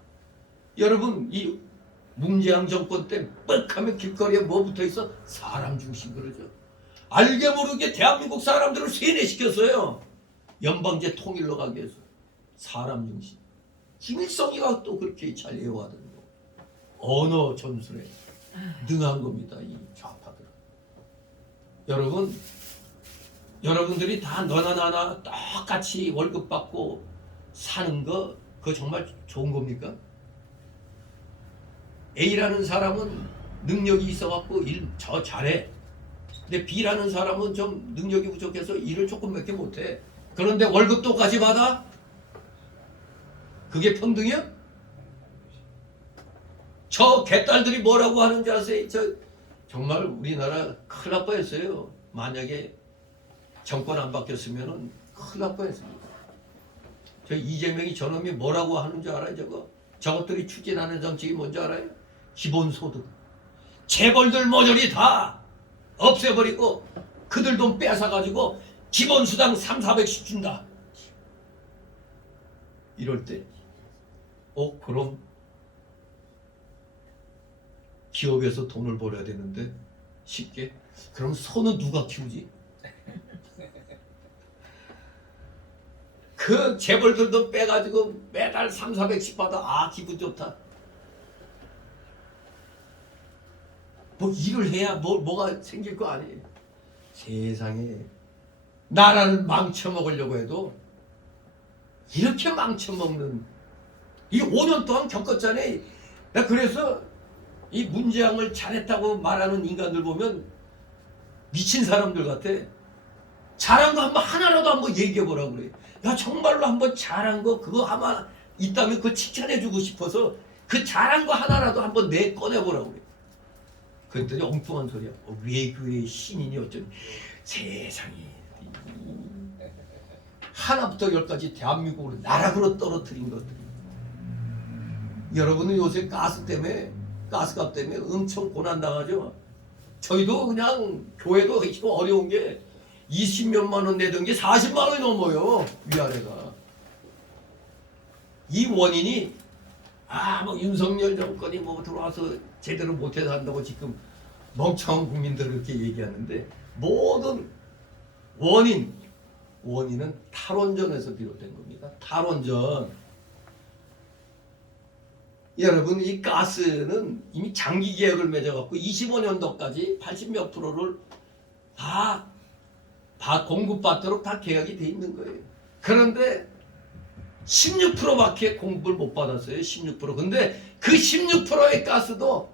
여러분 이 문재양 정권 때 뻑하면 길거리에 뭐 붙어있어? 사람 중심 그러죠. 알게 모르게 대한민국 사람들을 세뇌시켰어요. 연방제 통일로 가기 위해서. 사람 중심. 김일성이가 또 그렇게 잘 이어가던 거. 언어 전술에 능한 겁니다. 이 좌파들은. 여러분들이 다 너나 나나 똑같이 월급 받고 사는 거 그거 정말 좋은 겁니까? A라는 사람은 능력이 있어갖고 일 저 잘해. 근데 B라는 사람은 좀 능력이 부족해서 일을 조금밖에 못해. 그런데 월급 똑같이 받아? 그게 평등이야? 저 개딸들이 뭐라고 하는지 아세요? 정말 우리나라 큰일 날 뻔했어요. 만약에 정권 안 바뀌었으면 큰일 날 뻔했습니다. 저 이재명이 저놈이 뭐라고 하는 줄 알아요? 저것들이 추진하는 정책이 뭔지 알아요? 기본소득. 재벌들 모조리 다 없애버리고 그들 돈 뺏어가지고 기본수당 3,400씩 준다. 이럴 때 그럼 기업에서 돈을 벌어야 되는데 쉽게? 그럼 소는 누가 키우지? 그 재벌들도 빼가지고 매달 3,400씩 받아. 기분 좋다. 뭐 일을 해야 뭐가 생길 거 아니에요. 세상에 나라를 망쳐먹으려고 해도 이렇게 망쳐먹는 이 5년 동안 겪었잖아요. 나 그래서 이 문재양을 잘했다고 말하는 인간들 보면 미친 사람들 같아. 잘한 거 한번 하나라도 한번 얘기해보라고 그래. 야 정말로 한번 잘한 거 그거 아마 있다면 그거 칭찬해주고 싶어서 그 잘한 거 하나라도 한번 꺼내보라고 그래. 그랬더니 엉뚱한 소리야. 외교의 신인이 어쩌니. 세상에 하나부터 열까지 대한민국으로 나락으로 떨어뜨린 것들. 여러분은 요새 가스값 때문에 엄청 고난당하죠. 저희도 그냥 교회도 어려운 게 20몇만 원 내던 게 40만 원이 넘어요. 위아래가. 이 원인이 뭐 윤석열 정권이 뭐 들어와서 제대로 못해서 한다고 지금 멍청한 국민들을 이렇게 얘기하는데 모든 원인은 탈원전에서 비롯된 겁니다. 탈원전. 여러분 이 가스는 이미 장기 계약을 맺어갖고 25년도까지 80몇 프로를 다 공급받도록 다 계약이 돼 있는 거예요. 그런데 16%밖에 공급을 못 받았어요. 16%. 근데 그 16%의 가스도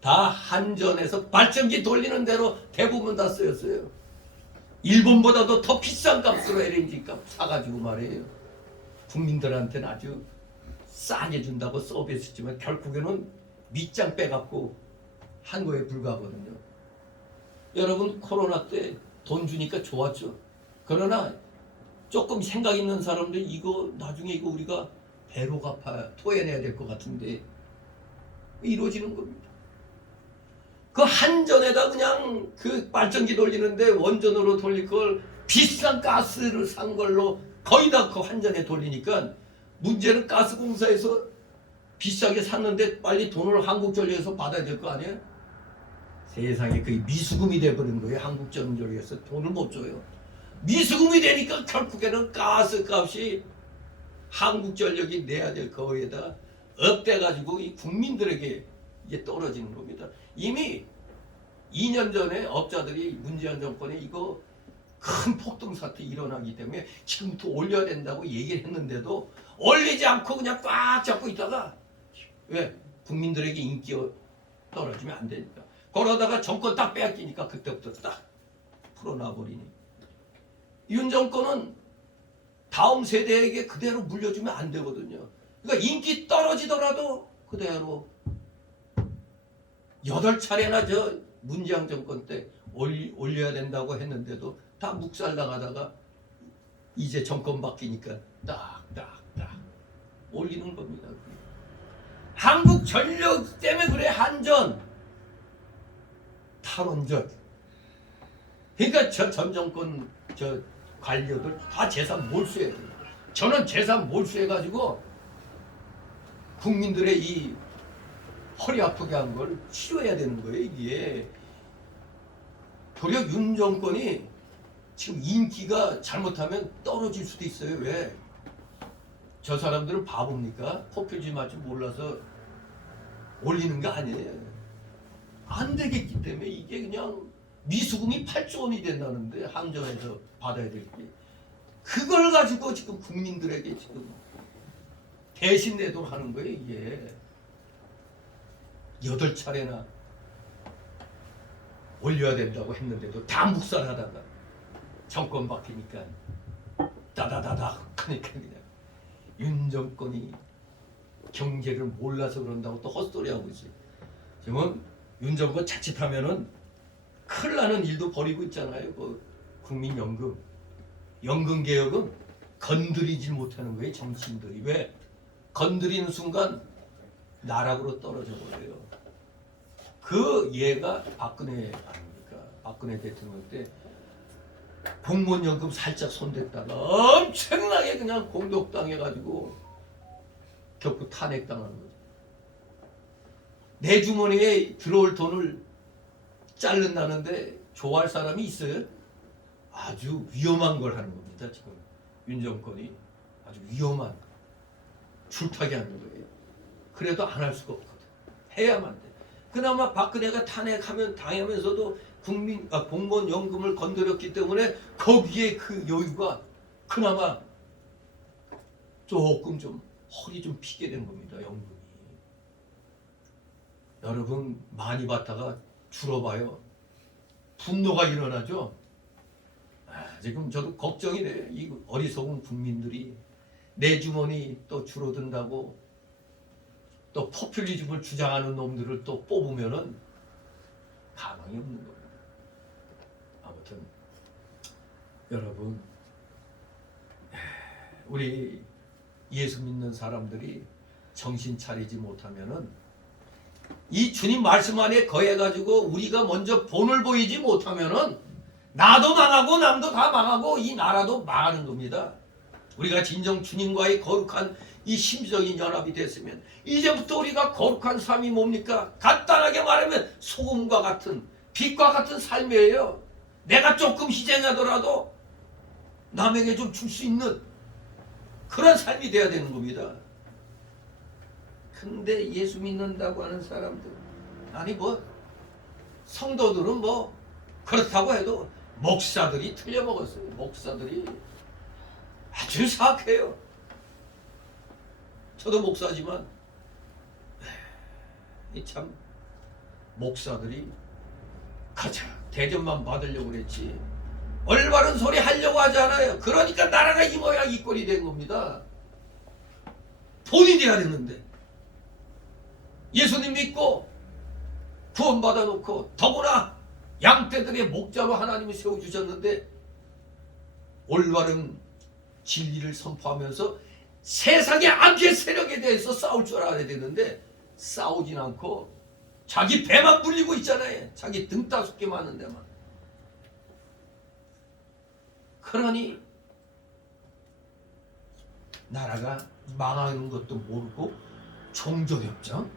다 한전에서 발전기 돌리는 대로 대부분 다 쓰였어요. 일본보다도 더 비싼 값으로 LNG 값 사가지고 말이에요. 국민들한테는 아주 싸게 준다고 서비스지만 결국에는 밑장 빼갖고 한 거에 불과하거든요. 여러분 코로나 때 돈 주니까 좋았죠. 그러나 조금 생각 있는 사람들 이거 나중에 우리가 배로 갚아 토해내야 될 것 같은데 이루어지는 겁니다. 그 한전에다 그냥 그 발전기 돌리는데 원전으로 돌릴 걸 비싼 가스를 산 걸로 거의 다 그 한전에 돌리니까 문제는 가스공사에서 비싸게 샀는데 빨리 돈을 한국전력에서 받아야 될 거 아니에요? 세상에 그 미수금이 돼버린 거예요. 한국전력에서 돈을 못 줘요. 미수금이 되니까 결국에는 가스값이 한국전력이 내야 될 거에다 업돼가지고 이 국민들에게 이게 떨어지는 겁니다. 이미 2년 전에 업자들이 문재인 정권에 이거 큰 폭동 사태 일어나기 때문에 지금부터 올려야 된다고 얘기를 했는데도 올리지 않고 그냥 꽉 잡고 있다가 왜? 국민들에게 인기가 떨어지면 안 되니까. 그러다가 정권 딱 빼앗기니까 그때부터 딱 풀어놔버리니. 윤 정권은 다음 세대에게 그대로 물려주면 안 되거든요. 그러니까 인기 떨어지더라도 그대로 8차례나 저 문재인 정권 때 올려야 된다고 했는데도 다 묵살당하다가 이제 정권 바뀌니까 딱딱딱 올리는 겁니다. 한국 전력 때문에 그래. 한전, 탈원전. 그러니까 저 전 정권 저 관료들 다 재산 몰수해야 돼요. 저는 재산 몰수해가지고 국민들의 이 허리 아프게 한 걸 치료해야 되는 거예요. 이게 도리어 윤 정권이 지금 인기가 잘못하면 떨어질 수도 있어요. 왜? 저 사람들은 바보입니까? 포퓰리즘 할 줄 몰라서 올리는 거 아니에요. 안 되겠기 때문에 이게 그냥 미수금이 8조 원이 된다는데 항전에서 받아야 될 게. 그걸 가지고 지금 국민들에게 지금 대신 내도록 하는 거예요. 이게 8차례나 올려야 된다고 했는데도 다 묵살하다가 정권 바뀌니까 따다다닥 하니까 그냥 윤 정권이 경제를 몰라서 그런다고 또 헛소리하고 있어요. 지금 윤 정권 자칫하면은 큰일 나는 일도 벌이고 있잖아요. 그 국민연금, 연금개혁은 건드리지 못하는 거예요. 정치인들이. 왜? 건드리는 순간 나락으로 떨어져 버려요. 그 예가 박근혜 아닙니까? 박근혜 대통령 때 공무원연금 살짝 손댔다가 엄청나게 그냥 공격당해가지고 결국 탄핵당하는 거죠. 내 주머니에 들어올 돈을 자른다는데 좋아할 사람이 있어요? 아주 위험한 걸 하는 겁니다. 지금 윤 정권이 아주 위험한 줄타기 하는 거예요. 그래도 안 할 수가 없거든. 해야만 돼. 그나마 박근혜가 탄핵하면 당하면서도 공무원 연금을 건드렸기 때문에 거기에 그 여유가 그나마 조금 좀 허리 좀 피게 된 겁니다. 연금이. 여러분 많이 받다가 줄어봐요. 분노가 일어나죠. 지금 저도 걱정이 돼요. 이 어리석은 국민들이 내 주머니 또 줄어든다고 또 포퓰리즘을 주장하는 놈들을 또 뽑으면은 가망이 없는 겁니다. 아무튼 여러분 우리 예수 믿는 사람들이 정신 차리지 못하면은 이 주님 말씀 안에 거해가지고 우리가 먼저 본을 보이지 못하면은 나도 망하고 남도 다 망하고 이 나라도 망하는 겁니다. 우리가 진정 주님과의 거룩한 이 심적인 연합이 됐으면 이제부터 우리가 거룩한 삶이 뭡니까? 간단하게 말하면 소금과 같은 빛과 같은 삶이에요. 내가 조금 희생하더라도 남에게 좀 줄 수 있는 그런 삶이 돼야 되는 겁니다. 근데 예수 믿는다고 하는 사람들 아니 뭐 성도들은 뭐 그렇다고 해도 목사들이 틀려먹었어요. 목사들이 아주 사악해요. 저도 목사지만 참 목사들이 가자 대접만 받으려고 그랬지 올바른 소리 하려고 하지 않아요. 그러니까 나라가 이 모양 이 꼴이 된 겁니다. 본인이 해야 되는데 예수님 믿고 구원받아 놓고 더구나 양떼들의 목자로 하나님이 세워주셨는데 올바른 진리를 선포하면서 세상의 악의 세력에 대해서 싸울 줄 알아야 되는데 싸우진 않고 자기 배만 불리고 있잖아요. 자기 등 따숩게 많은 데만. 그러니 나라가 망하는 것도 모르고 종교협정,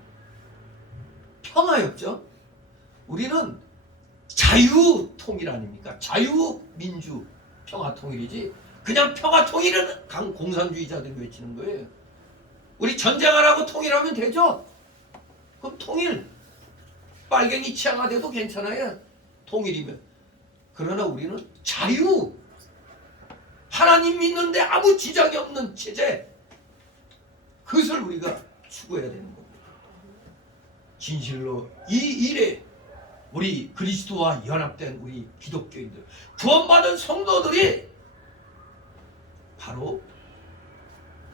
평화협정. 우리는 자유통일 아닙니까? 자유민주 평화통일이지 그냥 평화통일은 공산주의자들이 외치는 거예요. 우리 전쟁하라고 통일하면 되죠? 그럼 통일 빨갱이 치아가 돼도 괜찮아요. 통일이면. 그러나 우리는 자유, 하나님 믿는데 아무 지장이 없는 체제, 그것을 우리가 추구해야 되는 겁니다. 진실로 이 일에 우리 그리스도와 연합된 우리 기독교인들, 구원받은 성도들이 바로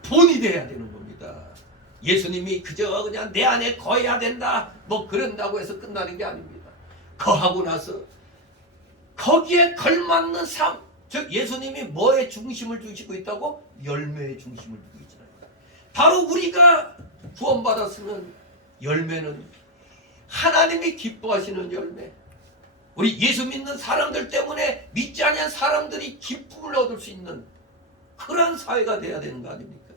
본이 돼야 되는 겁니다. 예수님이 그저 그냥 내 안에 거해야 된다 뭐 그런다고 해서 끝나는 게 아닙니다. 거하고 나서 거기에 걸맞는 삶, 즉 예수님이 뭐에 중심을 두시고 있다고? 열매의 중심을 두고 있잖아요. 바로 우리가 구원받았으면 열매는 하나님이 기뻐하시는 열매, 우리 예수 믿는 사람들 때문에 믿지 않은 사람들이 기쁨을 얻을 수 있는 그런 사회가 돼야 되는 거 아닙니까?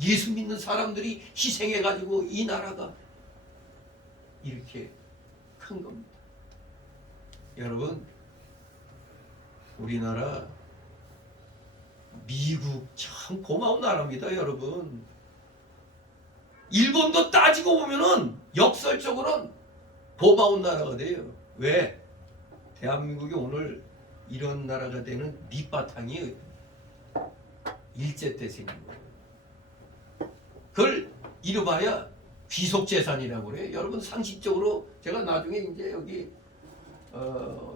예수 믿는 사람들이 희생해가지고 이 나라가 이렇게 큰 겁니다. 여러분, 우리나라, 미국 참 고마운 나라입니다. 여러분, 일본도 따지고 보면은 역설적으로는 고마운 나라가 돼요. 왜? 대한민국이 오늘 이런 나라가 되는 밑바탕이 일제 때 생긴 거예요. 그걸 이뤄봐야 귀속재산이라고 그래요. 여러분, 상식적으로 제가 나중에 이제 여기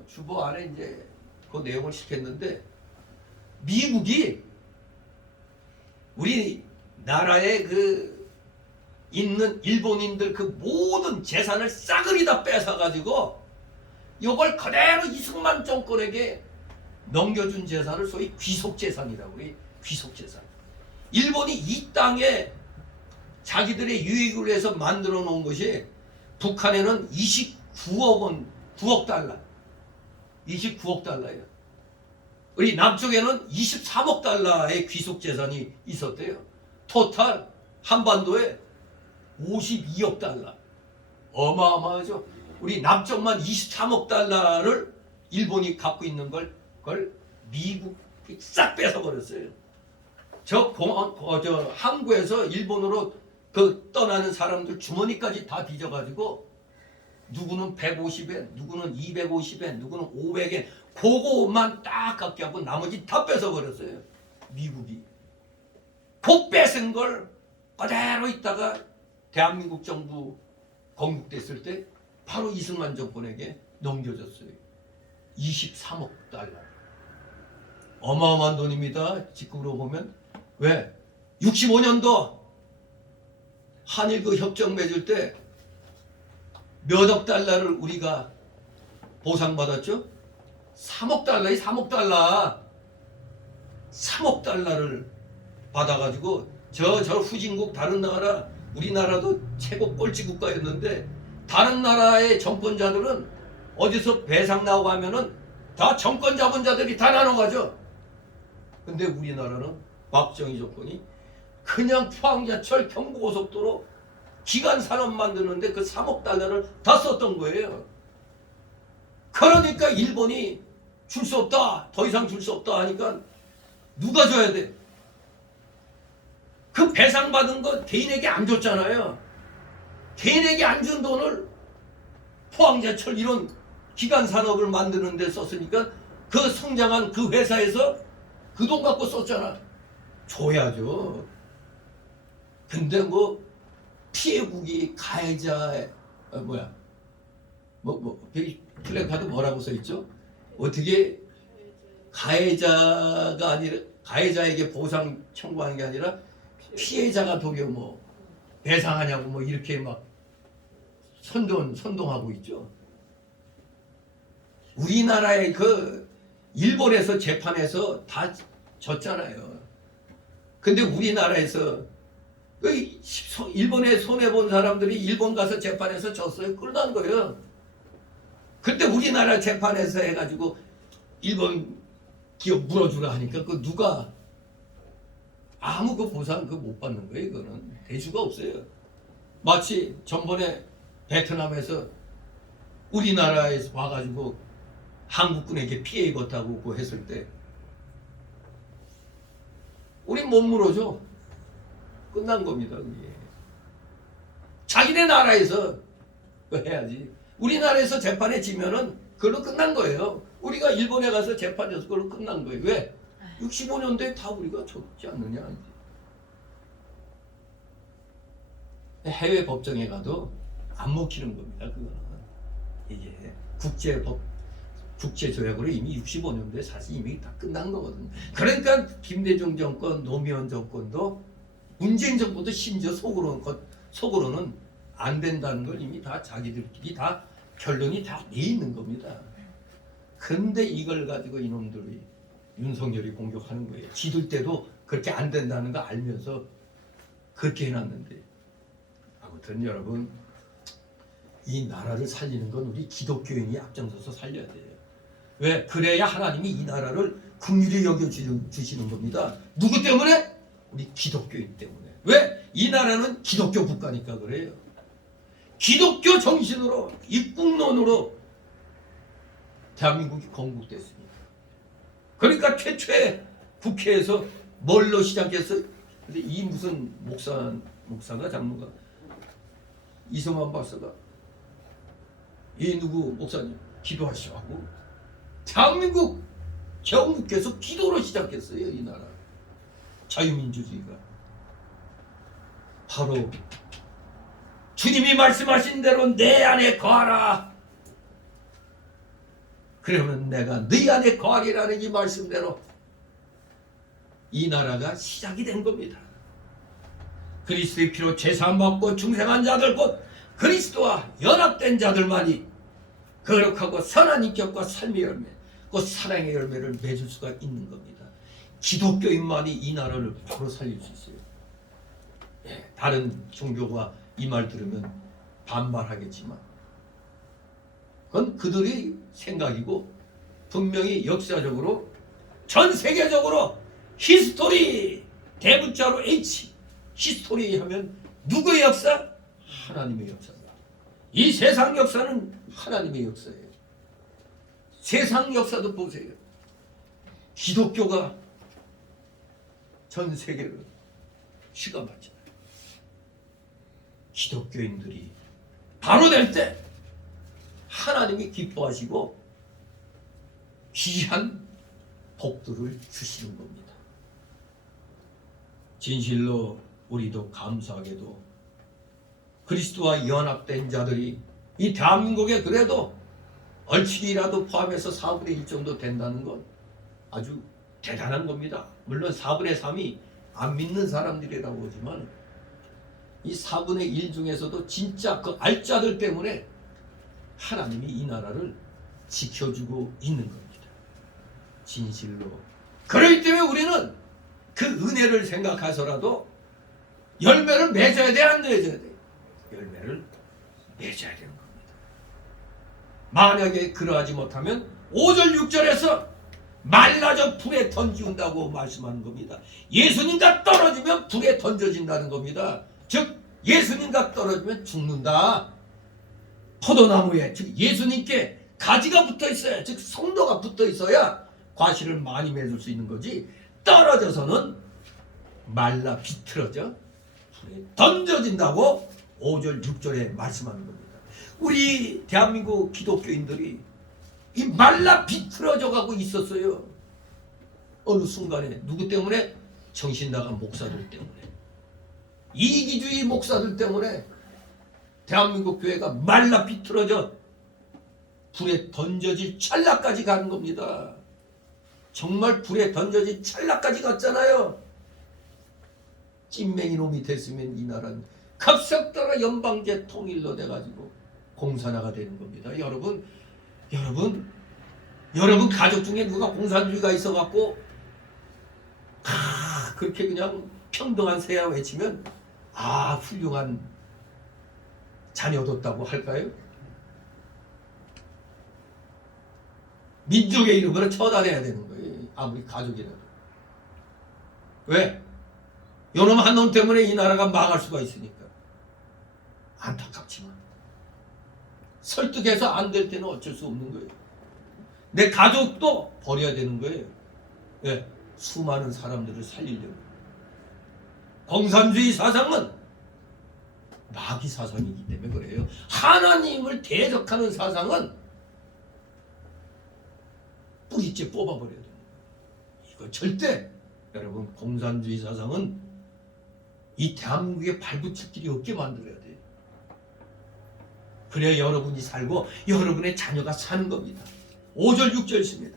주보 안에 이제 그 내용을 시켰는데, 미국이 우리 나라에 그 있는 일본인들 그 모든 재산을 싸그리 다 뺏어가지고 이걸 그대로 이승만 정권에게 넘겨준 재산을 소위 귀속재산이라고 해요. 귀속재산. 일본이 이 땅에 자기들의 유익을 위해서 만들어 놓은 것이, 북한에는 29억 원, 9억 달러, 29억 달러예요. 우리 남쪽에는 23억 달러의 귀속재산이 있었대요. 토탈 한반도에 52억 달러. 어마어마하죠. 우리 남쪽만 23억 달러를 일본이 갖고 있는 그걸 미국이 싹 뺏어버렸어요. 저 항구에서 일본으로 그 떠나는 사람들 주머니까지 다 뒤져가지고, 누구는 150엔, 누구는 250엔, 누구는 500엔, 그거만 딱 갖게 하고 나머지 다 뺏어버렸어요. 미국이. 그 뺏은 걸 그대로 있다가 대한민국 정부 건국됐을 때 바로 이승만 정권에게 넘겨졌어요. 23억 달러. 어마어마한 돈입니다. 지금으로 보면. 왜? 65년도 한일 그 협정 맺을 때 몇억 달러를 우리가 보상받았죠? 3억 달러에 3억 달러. 3억 달러를 받아가지고 저 후진국 다른 나라, 우리나라도 최고 꼴찌 국가였는데, 다른 나라의 정권자들은 어디서 배상 나오고 하면은 다 정권 잡은 자들이 다 나눠가죠. 근데 우리나라는 박정희 정권이 그냥 포항제철 경부고속도로 기간 산업 만드는데 그 3억 달러를 다 썼던 거예요. 그러니까 일본이 줄 수 없다, 더 이상 줄 수 없다 하니까 누가 줘야 돼? 그 배상받은 거 개인에게 안 줬잖아요. 개인에게 안 준 돈을 포항제철 이런 기간 산업을 만드는 데 썼으니까 그 성장한 그 회사에서 그 돈 갖고 썼잖아. 줘야죠. 근데 뭐 피해국이 가해자 플래카드 뭐라고 써있죠? 어떻게 가해자가 아니라, 가해자에게 보상 청구하는 게 아니라 피해자가 도리어 뭐 배상하냐고 뭐 이렇게 막 선동하고 있죠. 우리나라의 그 일본에서 재판에서 다 졌잖아요. 근데 우리나라에서 일본에 손해본 사람들이 일본 가서 재판에서 졌어요. 끌난 거예요. 근데 우리나라 재판에서 해가지고 일본 기업 물어주라 하니까 그 누가 아무 그 보상 못 받는 거예요. 이거는 대수가 없어요. 마치 전번에 베트남에서 우리나라에서 와가지고 한국군에게 피해 입었다고 그 했을 때 우린 못 물어줘. 끝난 겁니다. 그게. 자기네 나라에서 해야지. 우리나라에서 재판에 지면은 그걸로 끝난 거예요. 우리가 일본에 가서 재판에서 그걸로 끝난 거예요. 왜? 65년도에 다 우리가 줬지 않느냐. 해외 법정에 가도 안 먹히는 겁니다. 그거는 이게 국제조약으로 이미 65년도에 사실 이미 다 끝난 거거든요. 그러니까 김대중 정권, 노무현 정권도 문재인 정권도 심지어 속으로는 안 된다는 걸 이미 다 자기들끼리 다 결론이 다 내 있는 겁니다. 근데 이걸 가지고 이놈들이 윤석열이 공격하는 거예요. 지들 때도 그렇게 안 된다는 거 알면서 그렇게 해놨는데. 아무튼 여러분, 이 나라를 살리는 건 우리 기독교인이 앞장서서 살려야 돼요. 왜? 그래야 하나님이 이 나라를 긍휼히 여겨주시는 겁니다. 누구 때문에? 우리 기독교인 때문에. 왜? 이 나라는 기독교 국가니까 그래요. 기독교 정신으로, 입국론으로 대한민국이 건국됐습니다. 그러니까 최초의 국회에서 뭘로 시작했어요? 근데 이 무슨 목사가 장로가 이성만 박사가 이 누구 목사님 기도하시라고 대한민국 정국에서 기도로 시작했어요. 이 나라 자유민주주의가 바로 주님이 말씀하신 대로 내 안에 거하라. 그러면 내가 네 안에 거하리라는 이 말씀대로 이 나라가 시작이 된 겁니다. 그리스도의 피로 죄사함 받고 중생한 자들 곧 그리스도와 연합된 자들만이 거룩하고 선한 인격과 삶의 열매 곧 사랑의 열매를 맺을 수가 있는 겁니다. 기독교인만이 이 나라를 바로 살릴 수 있어요. 다른 종교가 이 말 들으면 반발하겠지만 그건 그들의 생각이고 분명히 역사적으로 전 세계적으로 히스토리 대문자로 H 히스토리 하면 누구의 역사? 하나님의 역사입니다. 이 세상 역사는 하나님의 역사예요. 세상 역사도 보세요. 기독교가 전 세계를 휘감았잖아요. 기독교인들이 바로 될 때 하나님이 기뻐하시고 귀한 복들을 주시는 겁니다. 진실로 우리도 감사하게도 그리스도와 연합된 자들이 이 대한민국에 그래도 얼추기라도 포함해서 4분의 1 정도 된다는 건 아주 대단한 겁니다. 물론 4분의 3이 안 믿는 사람들이라고 하지만 이 4분의 1 중에서도 진짜 그 알자들 때문에 하나님이 이 나라를 지켜주고 있는 겁니다. 진실로. 그렇기 때문에 우리는 그 은혜를 생각해서라도 열매를 맺어야 돼, 안 맺어야 돼? 열매를 맺어야 되는 겁니다. 만약에 그러하지 못하면 5절 6절에서 말라져 불에 던지운다고 말씀하는 겁니다. 예수님과 떨어지면 불에 던져진다는 겁니다. 즉 예수님과 떨어지면 죽는다. 포도나무에 즉 예수님께 가지가 붙어 있어야, 즉 성도가 붙어 있어야 과실을 많이 맺을 수 있는 거지, 떨어져서는 말라 비틀어져 불에 던져진다고 5절 6절에 말씀하는 겁니다. 우리 대한민국 기독교인들이 이 말라 비틀어져 가고 있었어요. 어느 순간에 누구 때문에? 정신 나간 목사들 때문에, 이기주의 목사들 때문에 대한민국 교회가 말라 비틀어져 불에 던져질 찰나까지 가는 겁니다. 정말 불에 던져질 찰나까지 갔잖아요. 찐맹이 놈이 됐으면 이 나라는 급속도로 연방제 통일로 돼가지고 공산화가 되는 겁니다. 여러분 가족 중에 누가 공산주의가 있어갖고 그렇게 그냥 평등한 세야 외치면 훌륭한 자녀 뒀다고 할까요? 민족의 이름으로 처단해야 되는 거예요. 아무리 가족이라도. 왜? 요놈 한 놈 때문에 이 나라가 망할 수가 있으니까. 안타깝지만 설득해서 안 될 때는 어쩔 수 없는 거예요. 내 가족도 버려야 되는 거예요. 왜? 수많은 사람들을 살리려고. 공산주의 사상은 마귀 사상이기 때문에 그래요. 하나님을 대적하는 사상은 뿌리째 뽑아버려야 돼요. 이거 절대 여러분 공산주의 사상은 이 대한민국에 발붙일 길이 없게 만들어야 돼요. 그래야 여러분이 살고 여러분의 자녀가 사는 겁니다. 5절 6절 있습니다.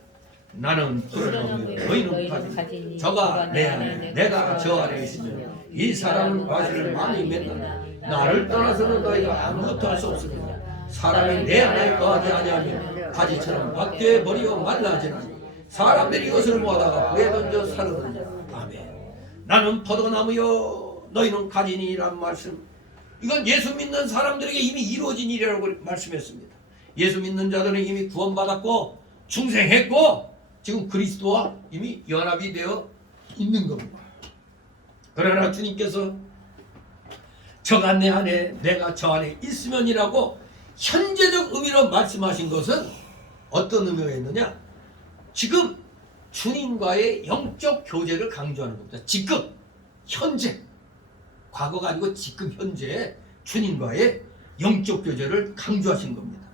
나는 푸른 나무요 너희는 가지 저가 내 안에 내가 저 안에 있으며 이 사람은 가지를 많이 맺느냐 나를 떠나서는 너희가 아무것도 할 수 없으며 사람이 내 안에 거하지 아니하면 가지처럼 밖에 버리고 말라지나니 사람들이 이것을 모아다가 불에 던져 사르느냐. 아멘. 나는 포도나무요 너희는 가지니란 말씀, 이건 예수 믿는 사람들에게 이미 이루어진 일이라고 말씀했습니다. 예수 믿는 자들은 이미 구원받았고 중생했고 지금 그리스도와 이미 연합이 되어 있는 겁니다. 그러나 주님께서 저가 내 안에 내가 저 안에 있으면이라고 현재적 의미로 말씀하신 것은 어떤 의미가 있느냐? 지금 주님과의 영적 교제를 강조하는 겁니다. 지금 현재, 과거가 아니고 지금 현재 주님과의 영적 교제를 강조하신 겁니다.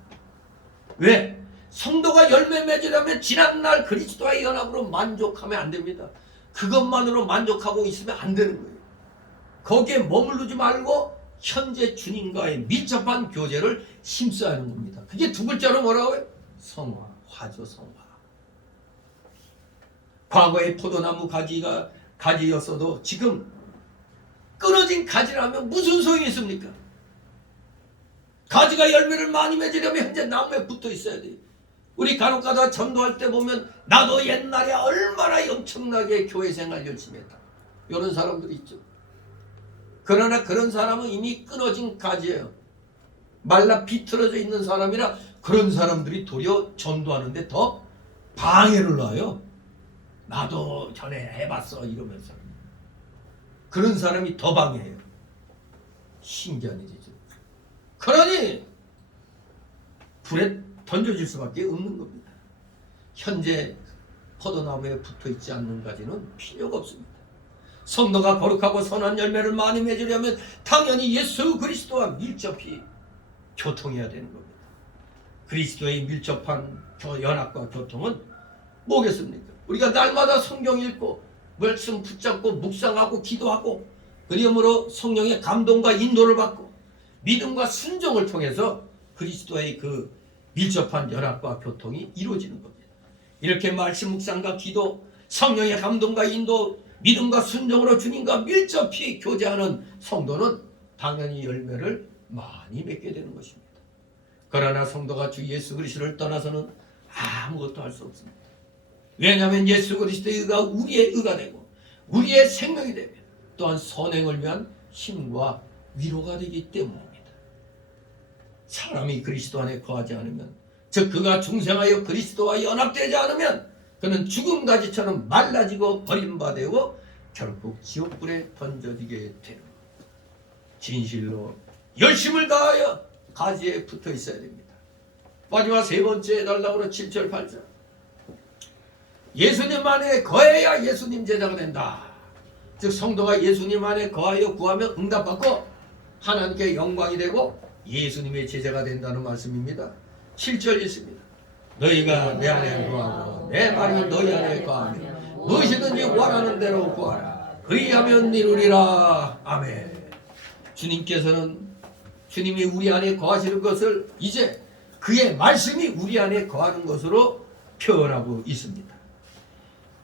왜? 성도가 열매 맺으려면 지난날 그리스도와의 연합으로 만족하면 안 됩니다. 그것만으로 만족하고 있으면 안 되는 거예요. 거기에 머무르지 말고 현재 주님과의 밀접한 교제를 힘써야 하는 겁니다. 그게 두 글자로 뭐라고요? 성화죠. 성화. 과거의 포도나무 가지였어도 지금 끊어진 가지라면 무슨 소용이 있습니까? 가지가 열매를 많이 맺으려면 현재 나무에 붙어 있어야 돼요. 우리 간혹가다 전도할 때 보면 나도 옛날에 얼마나 엄청나게 교회 생활 열심히 했다, 이런 사람들이 있죠. 그러나 그런 사람은 이미 끊어진 가지예요. 말라 비틀어져 있는 사람이라 그런 사람들이 도리어 전도하는데 더 방해를 놔요. 나도 전에 해봤어 이러면서. 그런 사람이 더 방해해요. 신기한 일이죠. 그러니 불에 던져질 수밖에 없는 겁니다. 현재 포도나무에 붙어있지 않는 가지는 필요가 없습니다. 성도가 거룩하고 선한 열매를 많이 맺으려면 당연히 예수 그리스도와 밀접히 교통해야 되는 겁니다. 그리스도의 밀접한 연합과 교통은 뭐겠습니까? 우리가 날마다 성경 읽고 말씀 붙잡고 묵상하고 기도하고 그러므로 성령의 감동과 인도를 받고 믿음과 순종을 통해서 그리스도의 그 밀접한 연합과 교통이 이루어지는 겁니다. 이렇게 말씀 묵상과 기도, 성령의 감동과 인도, 믿음과 순종으로 주님과 밀접히 교제하는 성도는 당연히 열매를 많이 맺게 되는 것입니다. 그러나 성도가 주 예수 그리스도를 떠나서는 아무것도 할 수 없습니다. 왜냐하면 예수 그리스도의 의가 우리의 의가 되고 우리의 생명이 되며 또한 선행을 위한 힘과 위로가 되기 때문입니다. 사람이 그리스도 안에 거하지 않으면, 즉 그가 중생하여 그리스도와 연합되지 않으면 그는 죽음가지처럼 말라지고 버림받고 결국 지옥불에 던져지게 되는 겁니다. 진실로 열심을 다하여 가지에 붙어 있어야 됩니다. 마지막 세 번째 달락으로 7절 8절. 예수님 안에 거해야 예수님 제자가 된다. 즉 성도가 예수님 안에 거하여 구하면 응답받고 하나님께 영광이 되고 예수님의 제자가 된다는 말씀입니다. 7절 있습니다. 너희가 내 안에 거하고 내 말이 너희 안에 거하며 무엇이든지 원하는 대로 구하라. 그리하면 이루리라. 아멘. 주님께서는 주님이 우리 안에 거하시는 것을 이제 그의 말씀이 우리 안에 거하는 것으로 표현하고 있습니다.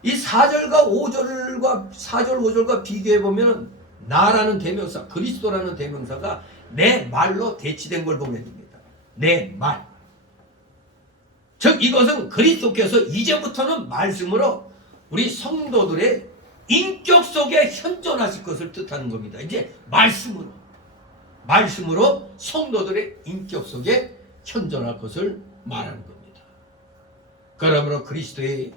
이 4절과 5절과 비교해 보면 나라는 대명사, 그리스도라는 대명사가 내 말로 대치된 걸 보게 됩니다. 내 말. 즉 이것은 그리스도께서 이제부터는 말씀으로 우리 성도들의 인격 속에 현존하실 것을 뜻하는 겁니다. 이제 말씀으로 성도들의 인격 속에 현존할 것을 말하는 겁니다. 그러므로 그리스도의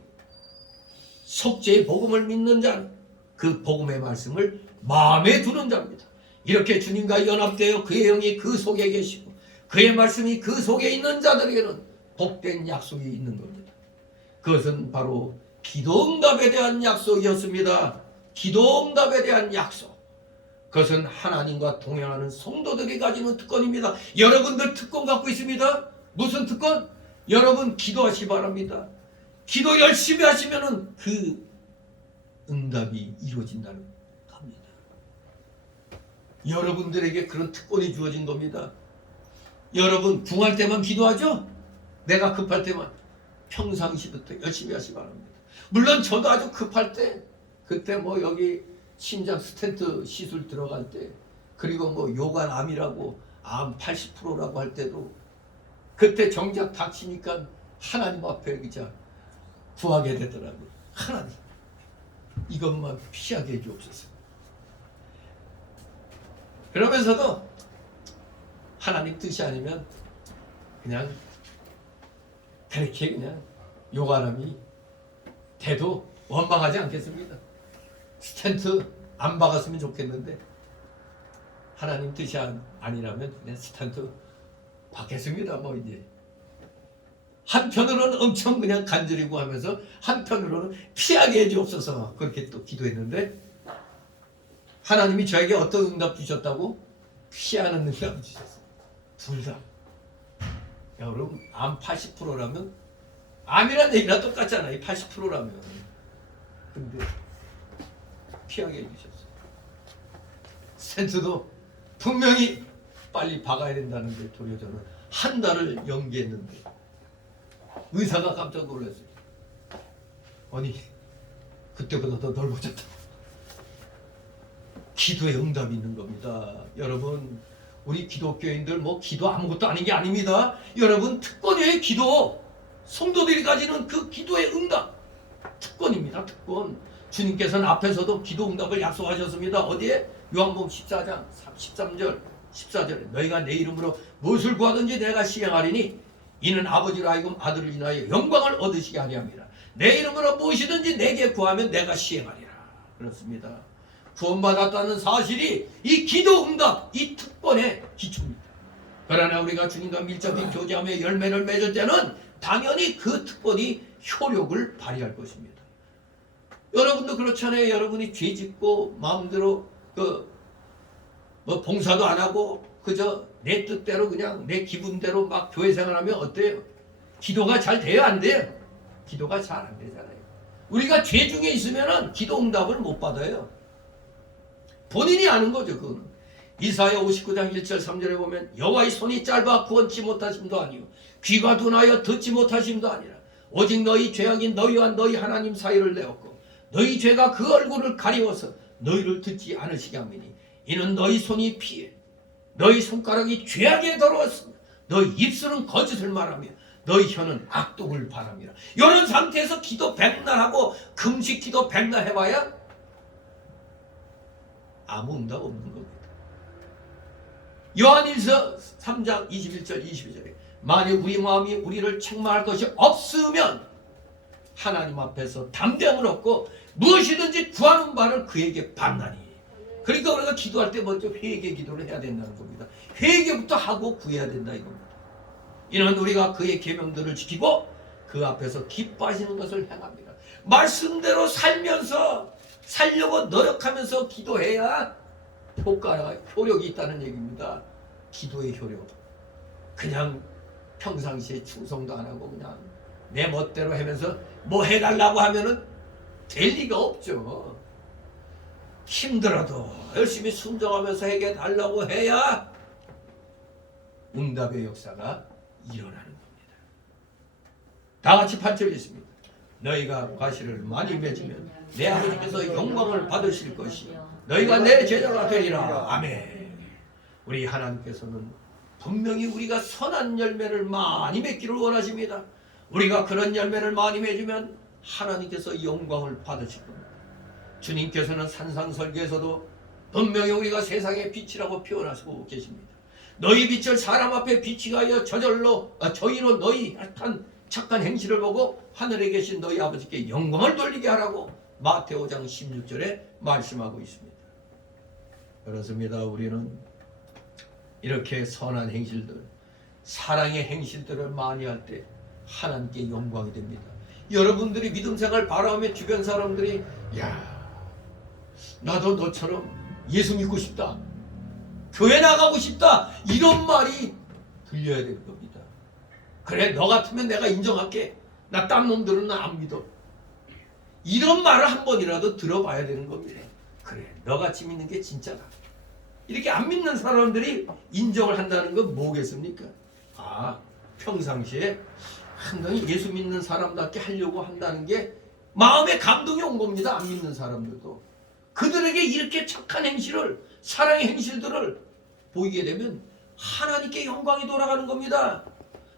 속죄의 복음을 믿는 자는 그 복음의 말씀을 마음에 두는 자입니다. 이렇게 주님과 연합되어 그의 영이 그 속에 계시고 그의 말씀이 그 속에 있는 자들에게는 복된 약속이 있는 겁니다. 그것은 바로 기도응답에 대한 약속이었습니다. 기도응답에 대한 약속. 그것은 하나님과 동행하는 성도들이 가지는 특권입니다. 여러분들 특권 갖고 있습니다. 무슨 특권? 여러분 기도하시 바랍니다. 기도 열심히 하시면은 그 응답이 이루어진다는 겁니다. 여러분들에게 그런 특권이 주어진 겁니다. 여러분 궁할 때만 기도하죠? 내가 급할 때만. 평상시부터 열심히 하시기 바랍니다. 물론 저도 아주 급할 때, 그때 뭐 여기 심장 스텐트 시술 들어갈 때, 그리고 뭐 요관암이라고 암 80%라고 할 때도 그때 정작 닥치니까 하나님 앞에 그저 구하게 되더라고요. 하나님, 이것만 피하게 해주옵소서. 그러면서도 하나님 뜻이 아니면 그냥 그렇게 그냥 요관암이 돼도 원망하지 않겠습니다. 스텐트 안 박았으면 좋겠는데 하나님 뜻이 아니라면 그냥 스텐트 박겠습니다. 뭐 이제 한편으로는 엄청 그냥 간절히고 하면서 한편으로는 피하게 해주옵소서 그렇게 또 기도했는데 하나님이 저에게 어떤 응답 주셨다고? 피하는 응답 주셨어요. 둘 다. 여러분 암 80%라면 암이란 얘기랑 똑같잖아요. 80%라면. 근데 피하게 해주셨어요. 스텐트도 분명히 빨리 박아야 된다는데 도리어 저는 한 달을 연기했는데 의사가 깜짝 놀랐어요. 아니 그때보다 더 넓어졌다. 기도에 응답이 있는 겁니다. 여러분 우리 기독교인들 뭐 기도 아무것도 아닌 게 아닙니다. 여러분 특권이에요. 기도. 성도들이 가지는 그 기도의 응답 특권입니다. 특권. 주님께서는 앞에서도 기도 응답을 약속하셨습니다. 어디에? 요한복음 14장 13절 14절에 너희가 내 이름으로 무엇을 구하든지 내가 시행하리니 이는 아버지로 하여금 아들을 인하여 영광을 얻으시게 하리 함이라. 내 이름으로 무엇이든지 내게 구하면 내가 시행하리라. 그렇습니다. 구원받았다는 사실이 이 기도 응답, 이 특권의 기초입니다. 그러나 우리가 주님과 밀접히 교제하며 열매를 맺을 때는 당연히 그 특권이 효력을 발휘할 것입니다. 여러분도 그렇잖아요. 여러분이 죄 짓고 마음대로 뭐 봉사도 안 하고 그저 내 뜻대로 그냥 내 기분대로 막 교회 생활하면 어때요? 기도가 잘 돼요? 안 돼요? 기도가 잘 안 되잖아요. 우리가 죄 중에 있으면은 기도 응답을 못 받아요. 본인이 아는 거죠. 그거는. 이사야 59장 1절 3절에 보면 여호와의 손이 짧아 구원치 못하심도 아니요 귀가 둔하여 듣지 못하심도 아니라 오직 너희 죄악인 너희와 너희 하나님 사이를 내었고 너희 죄가 그 얼굴을 가리워서 너희를 듣지 않으시게 함이니 이는 너희 손이 피해 너희 손가락이 죄악에 더러웠으며 너희 입술은 거짓을 말하며 너희 혀는 악독을 바람이라. 이런 상태에서 기도 백날 하고 금식 기도 백날 해봐야 아무 응답 없는 겁니다. 요한일서 3장 21절 22절에 만일 우리 마음이 우리를 책망할 것이 없으면 하나님 앞에서 담대함을 얻고 무엇이든지 구하는 바를 그에게 받나니. 그러니까 우리가 기도할 때 먼저 회개 기도를 해야 된다는 겁니다. 회개부터 하고 구해야 된다 이겁니다. 이는 우리가 그의 계명들을 지키고 그 앞에서 기뻐하시는 것을 행합니다. 말씀대로 살면서 살려고 노력하면서 기도해야 효력이 있다는 얘기입니다. 기도의 효력. 그냥 평상시에 충성도 안 하고 그냥 내 멋대로 하면서 뭐 해달라고 하면은 될 리가 없죠. 힘들어도 열심히 순종하면서 해달라고 해야 응답의 역사가 일어나는 겁니다. 다 같이 8절 있습니다. 너희가 과실을 많이 맺으면 내 아버지께서 영광을 받으실 것이 너희가 내 제자가 되리라. 아멘. 우리 하나님께서는 분명히 우리가 선한 열매를 많이 맺기를 원하십니다. 우리가 그런 열매를 많이 맺으면 하나님께서 영광을 받으실 겁니다. 주님께서는 산상설교에서도 분명히 우리가 세상의 빛이라고 표현하시고 계십니다. 너희 빛을 사람 앞에 비치게 하여 저희로 너희 착한 행실을 보고 하늘에 계신 너희 아버지께 영광을 돌리게 하라고 마태오 5장 16절에 말씀하고 있습니다. 그렇습니다. 우리는 이렇게 선한 행실들, 사랑의 행실들을 많이 할 때 하나님께 영광이 됩니다. 여러분들이 믿음 생활 바라하면 주변 사람들이 야, 나도 너처럼 예수 믿고 싶다, 교회 나가고 싶다, 이런 말이 들려야 될 겁니다. 그래, 너 같으면 내가 인정할게. 나 딴 놈들은 나 안 믿어. 이런 말을 한 번이라도 들어봐야 되는 겁니다. 그래, 너같이 믿는 게 진짜다. 이렇게 안 믿는 사람들이 인정을 한다는 건 뭐겠습니까? 아, 평상시에 한동히 예수 믿는 사람답게 하려고 한다는 게 마음에 감동이 온 겁니다. 안 믿는 사람들도. 그들에게 이렇게 착한 행실을, 사랑의 행실들을 보이게 되면 하나님께 영광이 돌아가는 겁니다.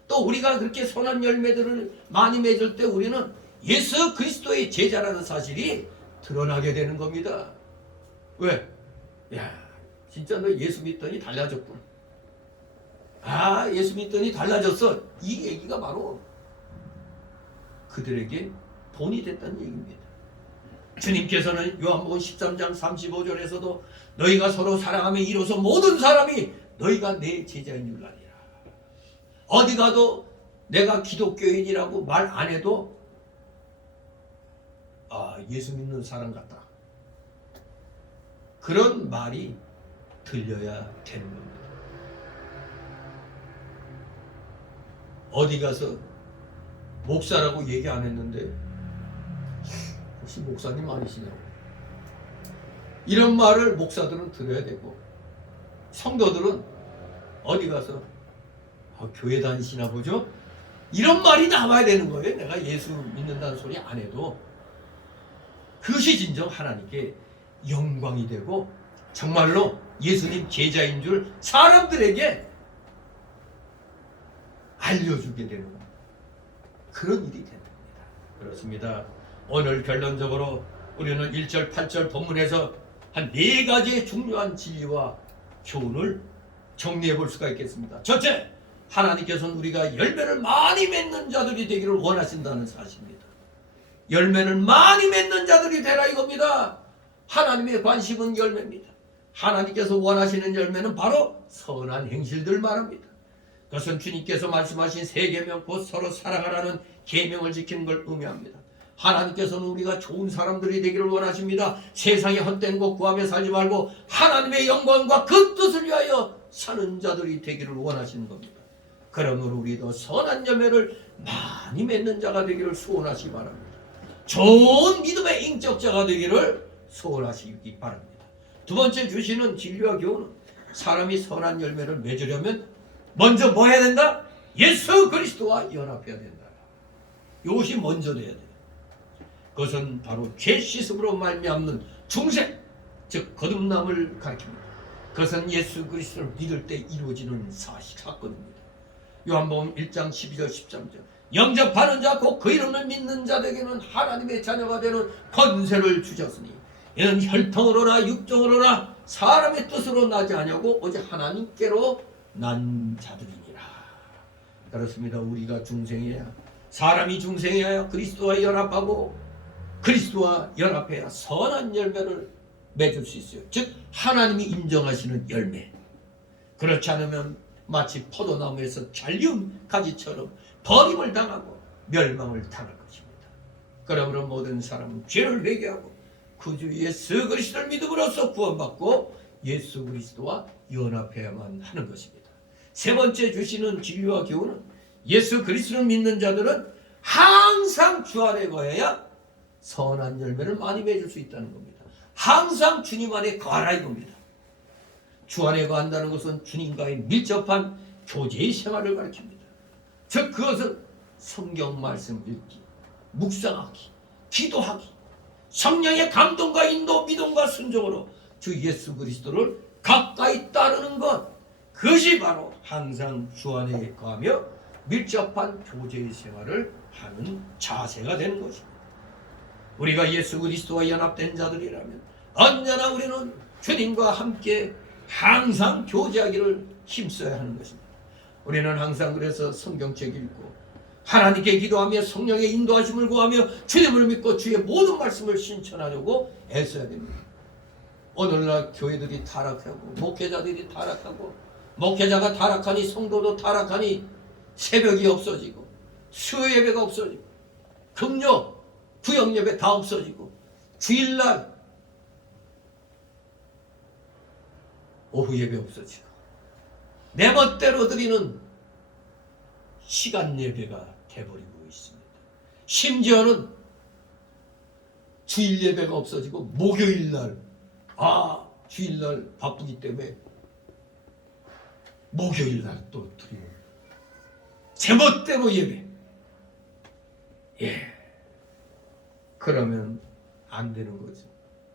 또 우리가 그렇게 선한 열매들을 많이 맺을 때 우리는 예수 그리스도의 제자라는 사실이 드러나게 되는 겁니다. 왜? 야, 진짜 너 예수 믿더니 달라졌군. 아, 예수 믿더니 달라졌어. 이 얘기가 바로 그들에게 본이 됐다는 얘기입니다. 주님께서는 요한복음 13장 35절에서도 너희가 서로 사랑하며 이로써 모든 사람이 너희가 내 제자인 줄 아니라. 어디 가도 내가 기독교인이라고 말 안 해도 아, 예수 믿는 사람 같다. 그런 말이 들려야 되는 겁니다. 어디 가서 목사라고 얘기 안 했는데 혹시 목사님 아니시냐고. 이런 말을 목사들은 들어야 되고 성도들은 어디 가서 교회 다니시나 보죠? 이런 말이 나와야 되는 거예요. 내가 예수 믿는다는 소리 안 해도. 그것이 진정 하나님께 영광이 되고 정말로 예수님 제자인 줄 사람들에게 알려주게 되는 그런 일이 되는 겁니다. 그렇습니다. 오늘 결론적으로 우리는 1절 8절 본문에서 한 4가지의 중요한 진리와 교훈을 정리해 볼 수가 있겠습니다. 첫째, 하나님께서는 우리가 열매를 많이 맺는 자들이 되기를 원하신다는 사실입니다. 열매를 많이 맺는 자들이 되라 이겁니다. 하나님의 관심은 열매입니다. 하나님께서 원하시는 열매는 바로 선한 행실들 말합니다. 그것은 주님께서 말씀하신 세 계명 곧 서로 사랑하라는 계명을 지키는 걸 의미합니다. 하나님께서는 우리가 좋은 사람들이 되기를 원하십니다. 세상에 헛된 것 구하며 살지 말고 하나님의 영광과 그 뜻을 위하여 사는 자들이 되기를 원하시는 겁니다. 그러므로 우리도 선한 열매를 많이 맺는 자가 되기를 소원하시기 바랍니다. 좋은 믿음의 인격자가 되기를 소원하시기 바랍니다. 두 번째 주시는 진리와 교훈은 사람이 선한 열매를 맺으려면 먼저 뭐 해야 된다? 예수 그리스도와 연합해야 된다. 이것이 먼저 돼야 돼요. 그것은 바로 죄 씻음으로 말미암는 중생, 즉 거듭남을 가리킵니다. 그것은 예수 그리스도를 믿을 때 이루어지는 사건입니다. 요한복음 1장 12절 13절 영접하는 자 곧 그 이름을 믿는 자에게는 하나님의 자녀가 되는 권세를 주셨으니 이는 혈통으로나 육정으로나 사람의 뜻으로 나지 아니하고 오직 하나님께로 난 자들이니라. 그렇습니다. 우리가 중생이야, 사람이 중생이어야 그리스도와 연합하고 그리스도와 연합해야 선한 열매를 맺을 수 있어요. 즉 하나님이 인정하시는 열매. 그렇지 않으면 마치 포도나무에서 잘리운 가지처럼 버림을 당하고 멸망을 당할 것입니다. 그러므로 모든 사람은 죄를 회개하고 그 주 예수 그리스도를 믿음으로써 구원받고 예수 그리스도와 연합해야만 하는 것입니다. 세 번째 주시는 진리와 교훈은 예수 그리스도를 믿는 자들은 항상 주 안에 거해야 선한 열매를 많이 맺을 수 있다는 겁니다. 항상 주님 안에 거하라 이겁니다. 주 안에 거한다는 것은 주님과의 밀접한 교제의 생활을 가리킵니다. 즉 그것은 성경 말씀 읽기, 묵상하기, 기도하기, 성령의 감동과 인도, 믿음과 순종으로 주 예수 그리스도를 가까이 따르는 것, 그것이 바로 항상 주 안에 거하며 밀접한 교제의 생활을 하는 자세가 되는 것입니다. 우리가 예수 그리스도와 연합된 자들이라면 언제나 우리는 주님과 함께 항상 교제하기를 힘써야 하는 것입니다. 우리는 항상 그래서 성경책 읽고 하나님께 기도하며 성령의 인도하심을 구하며 주님을 믿고 주의 모든 말씀을 실천하려고 애써야 됩니다. 오늘날 교회들이 타락하고 목회자들이 타락하고 목회자가 타락하니 성도도 타락하니 새벽이 없어지고 수요 예배가 없어지고 금요 구역 예배 다 없어지고 주일날 오후 예배 없어지고 내 멋대로 드리는 시간 예배가 돼버리고 있습니다. 심지어는 주일 예배가 없어지고 목요일날 주일날 바쁘기 때문에 목요일날 또 드리고 제멋대로 예배. 그러면 안 되는 거죠.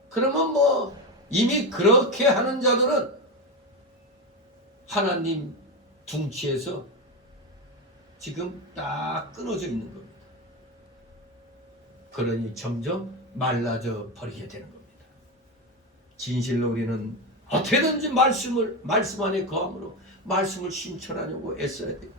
그러면 뭐 이미 그렇게 하는 자들은 하나님 둥치에서 지금 딱 끊어져 있는 겁니다. 그러니 점점 말라져 버리게 되는 겁니다. 진실로 우리는 어떻게든지 말씀 안에 거함으로 말씀을 신천하려고 애써야 돼요.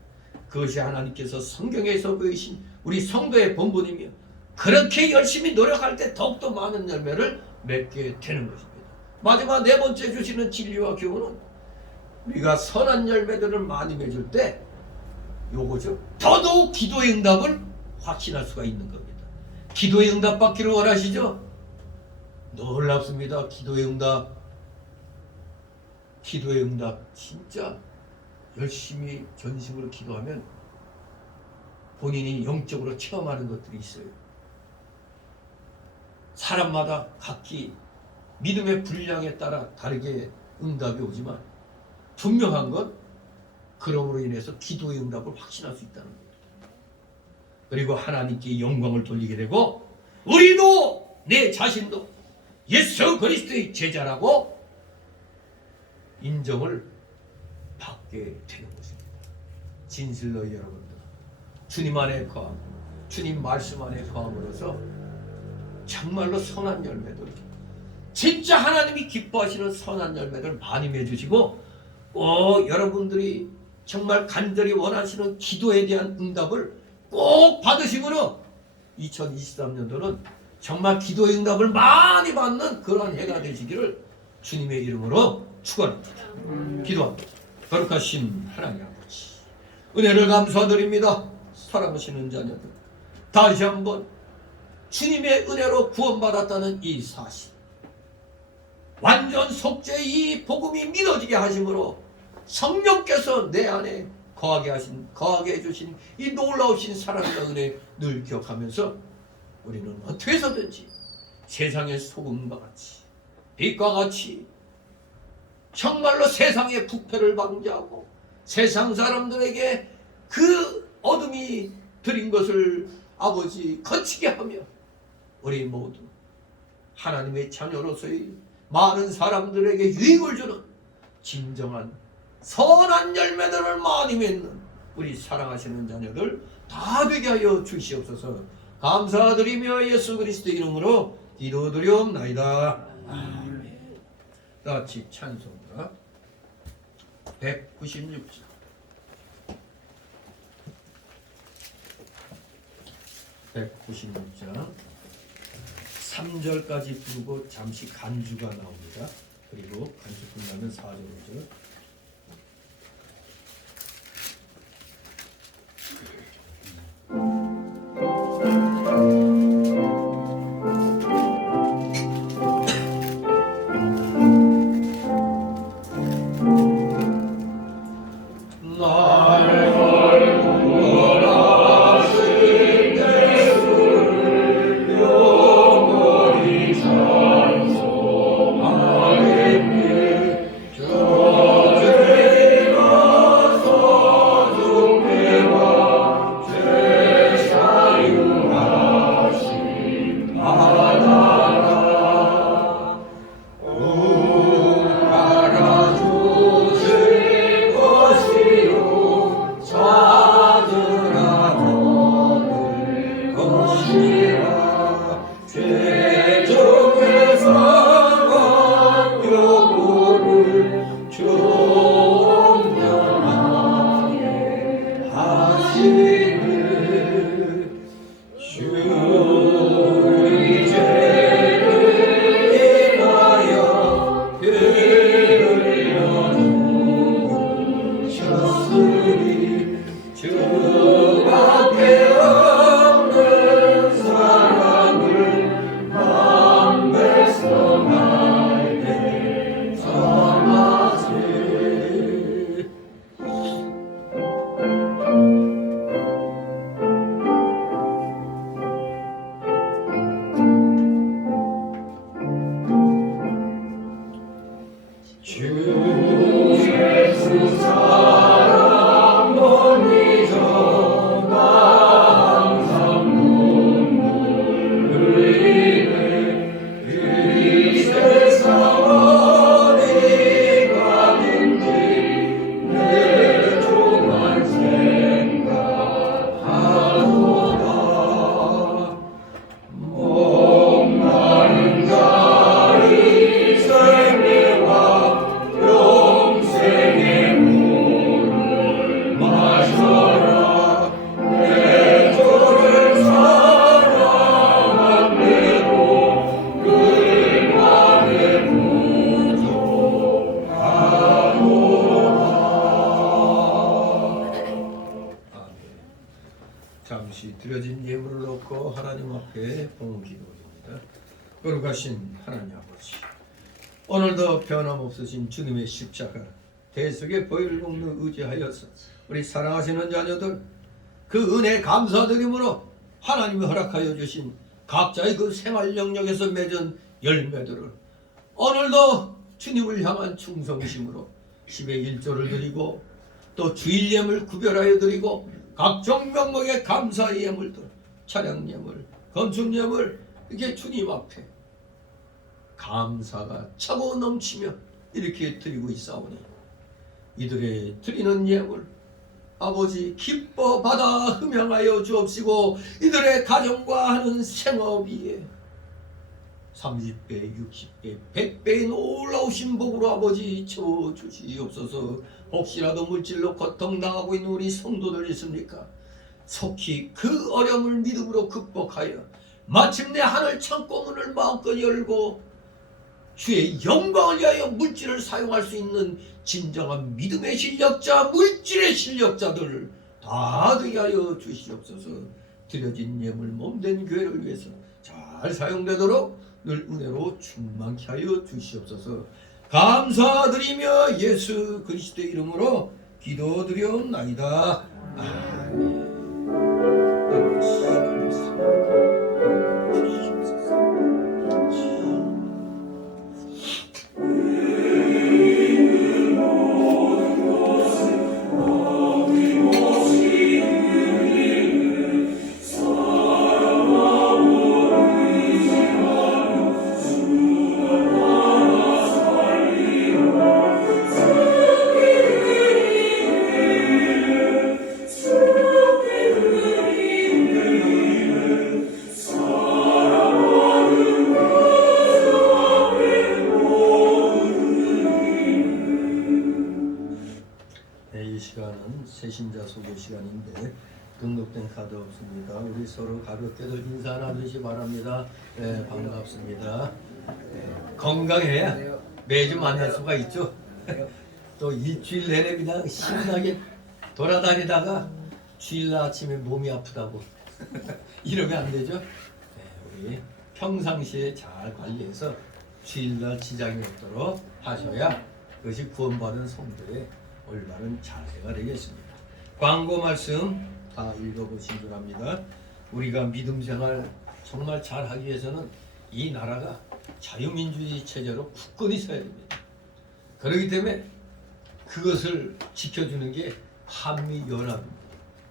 그것이 하나님께서 성경에서 보이신 우리 성도의 본분이며 그렇게 열심히 노력할 때 더욱더 많은 열매를 맺게 되는 것입니다. 마지막 네 번째 주시는 진리와 교훈은 우리가 선한 열매들을 많이 맺을 때 요거죠. 더더욱 기도의 응답을 확신할 수가 있는 겁니다. 기도의 응답 받기를 원하시죠? 놀랍습니다. 기도의 응답 진짜 열심히 전심으로 기도하면 본인이 영적으로 체험하는 것들이 있어요. 사람마다 각기 믿음의 분량에 따라 다르게 응답이 오지만 분명한 건 그럼으로 인해서 기도의 응답을 확신할 수 있다는 겁니다. 그리고 하나님께 영광을 돌리게 되고 우리도 내 자신도 예수 그리스도의 제자라고 인정을 받게 되는 것입니다. 진실로 여러분들 주님 안에 거함, 주님 말씀 안에 거함으로써 정말로 선한 열매들, 진짜 하나님이 기뻐하시는 선한 열매들 많이 맺으시고 여러분들이 정말 간절히 원하시는 기도에 대한 응답을 꼭 받으시므로 2023년도는 정말 기도의 응답을 많이 받는 그러한 해가 되시기를 주님의 이름으로 축원합니다. 기도합니다. 거룩하신 하나님 아버지, 은혜를 감사드립니다. 사랑하시는 자녀들, 다시 한번 주님의 은혜로 구원받았다는 이 사실, 완전 속죄의 이 복음이 믿어지게 하심으로 성령께서 내 안에 거하게 해주신 이 놀라우신 사랑과 은혜 늘 기억하면서 우리는 어떻게 해서든지 세상의 소금과 같이 빛과 같이 정말로 세상의 부패를 방지하고 세상 사람들에게 그 어둠이 들인 것을 아버지 거치게 하며 우리 모두 하나님의 자녀로서의 많은 사람들에게 유익을 주는 진정한 선한 열매들을 많이 맺는 우리 사랑하시는 자녀들 다 되게 하여 주시옵소서. 감사드리며 예수 그리스도 이름으로 기도드리옵나이다. 아멘. 다 같이 찬송가 196장 196장 3절까지 부르고 잠시 간주가 나옵니다. 그리고 간주 끝나면 4절 5절. 저 주 예수 사랑 못 잊어 항상 눈물 흘리네 이 세상 어디 가든지 내 조만 생각하도다 목마른 자의 생애와 영생의 물을 마셔라 내 조를 사랑함에도 그만의 부족하노라. 잠시 드려진 예물을 놓고 하나님 앞에 봉기도입니다. 거룩하신 하나님 아버지, 오늘도 변함없으신 주님의 십자가 대속의 보혈을 먹는 의지하여서 우리 사랑하시는 자녀들 그 은혜 감사드림으로 하나님이 허락하여 주신 각자의 그 생활 영역에서 맺은 열매들을 오늘도 주님을 향한 충성심으로 10의 1조를 드리고 또 주일 예물 구별하여 드리고 각종 명목의 감사의 예물들, 차량 예물, 건축 예물 이렇게 주님 앞에 감사가 차고 넘치며 이렇게 드리고 있사오니 이들의 드리는 예물 아버지 기뻐 받아 흠양하여 주옵시고 이들의 가정과 하는 생업 위에 30배, 60배, 100배의 놀라우신 복으로 아버지 채워주시옵소서. 혹시라도 물질로 고통당하고 있는 우리 성도들 있습니까? 속히 그 어려움을 믿음으로 극복하여 마침내 하늘 창고문을 마음껏 열고 주의 영광을 위하여 물질을 사용할 수 있는 진정한 믿음의 실력자, 물질의 실력자들 다 되게 하여 주시옵소서. 드려진 예물 몸된 교회를 위해서 잘 사용되도록 늘 은혜로 충만케 하여 주시옵소서. 감사드리며 예수 그리스도의 이름으로 기도드려옵나이다. 아멘. 새신자 소개 시간인데 등록된 카드 없습니다. 우리 서로 가볍게들 인사 나누시 바랍니다. 네, 반갑습니다. 네, 건강해야 매주 만날 수가 있죠. 또 일주일 내내 그냥 신나게 돌아다니다가 주일날 아침에 몸이 아프다고 이러면 안 되죠. 네, 우리 평상시에 잘 관리해서 주일날 지장이 없도록 하셔야 그것이 구원받은 성도의 올바른 자세가 되겠습니다. 광고 말씀 다 읽어보신 줄 압니다. 우리가 믿음 생활 정말 잘하기 위해서는 이 나라가 자유민주주의 체제로 굳건히 서야 됩니다. 그렇기 때문에 그것을 지켜주는 게 한미연합입니다.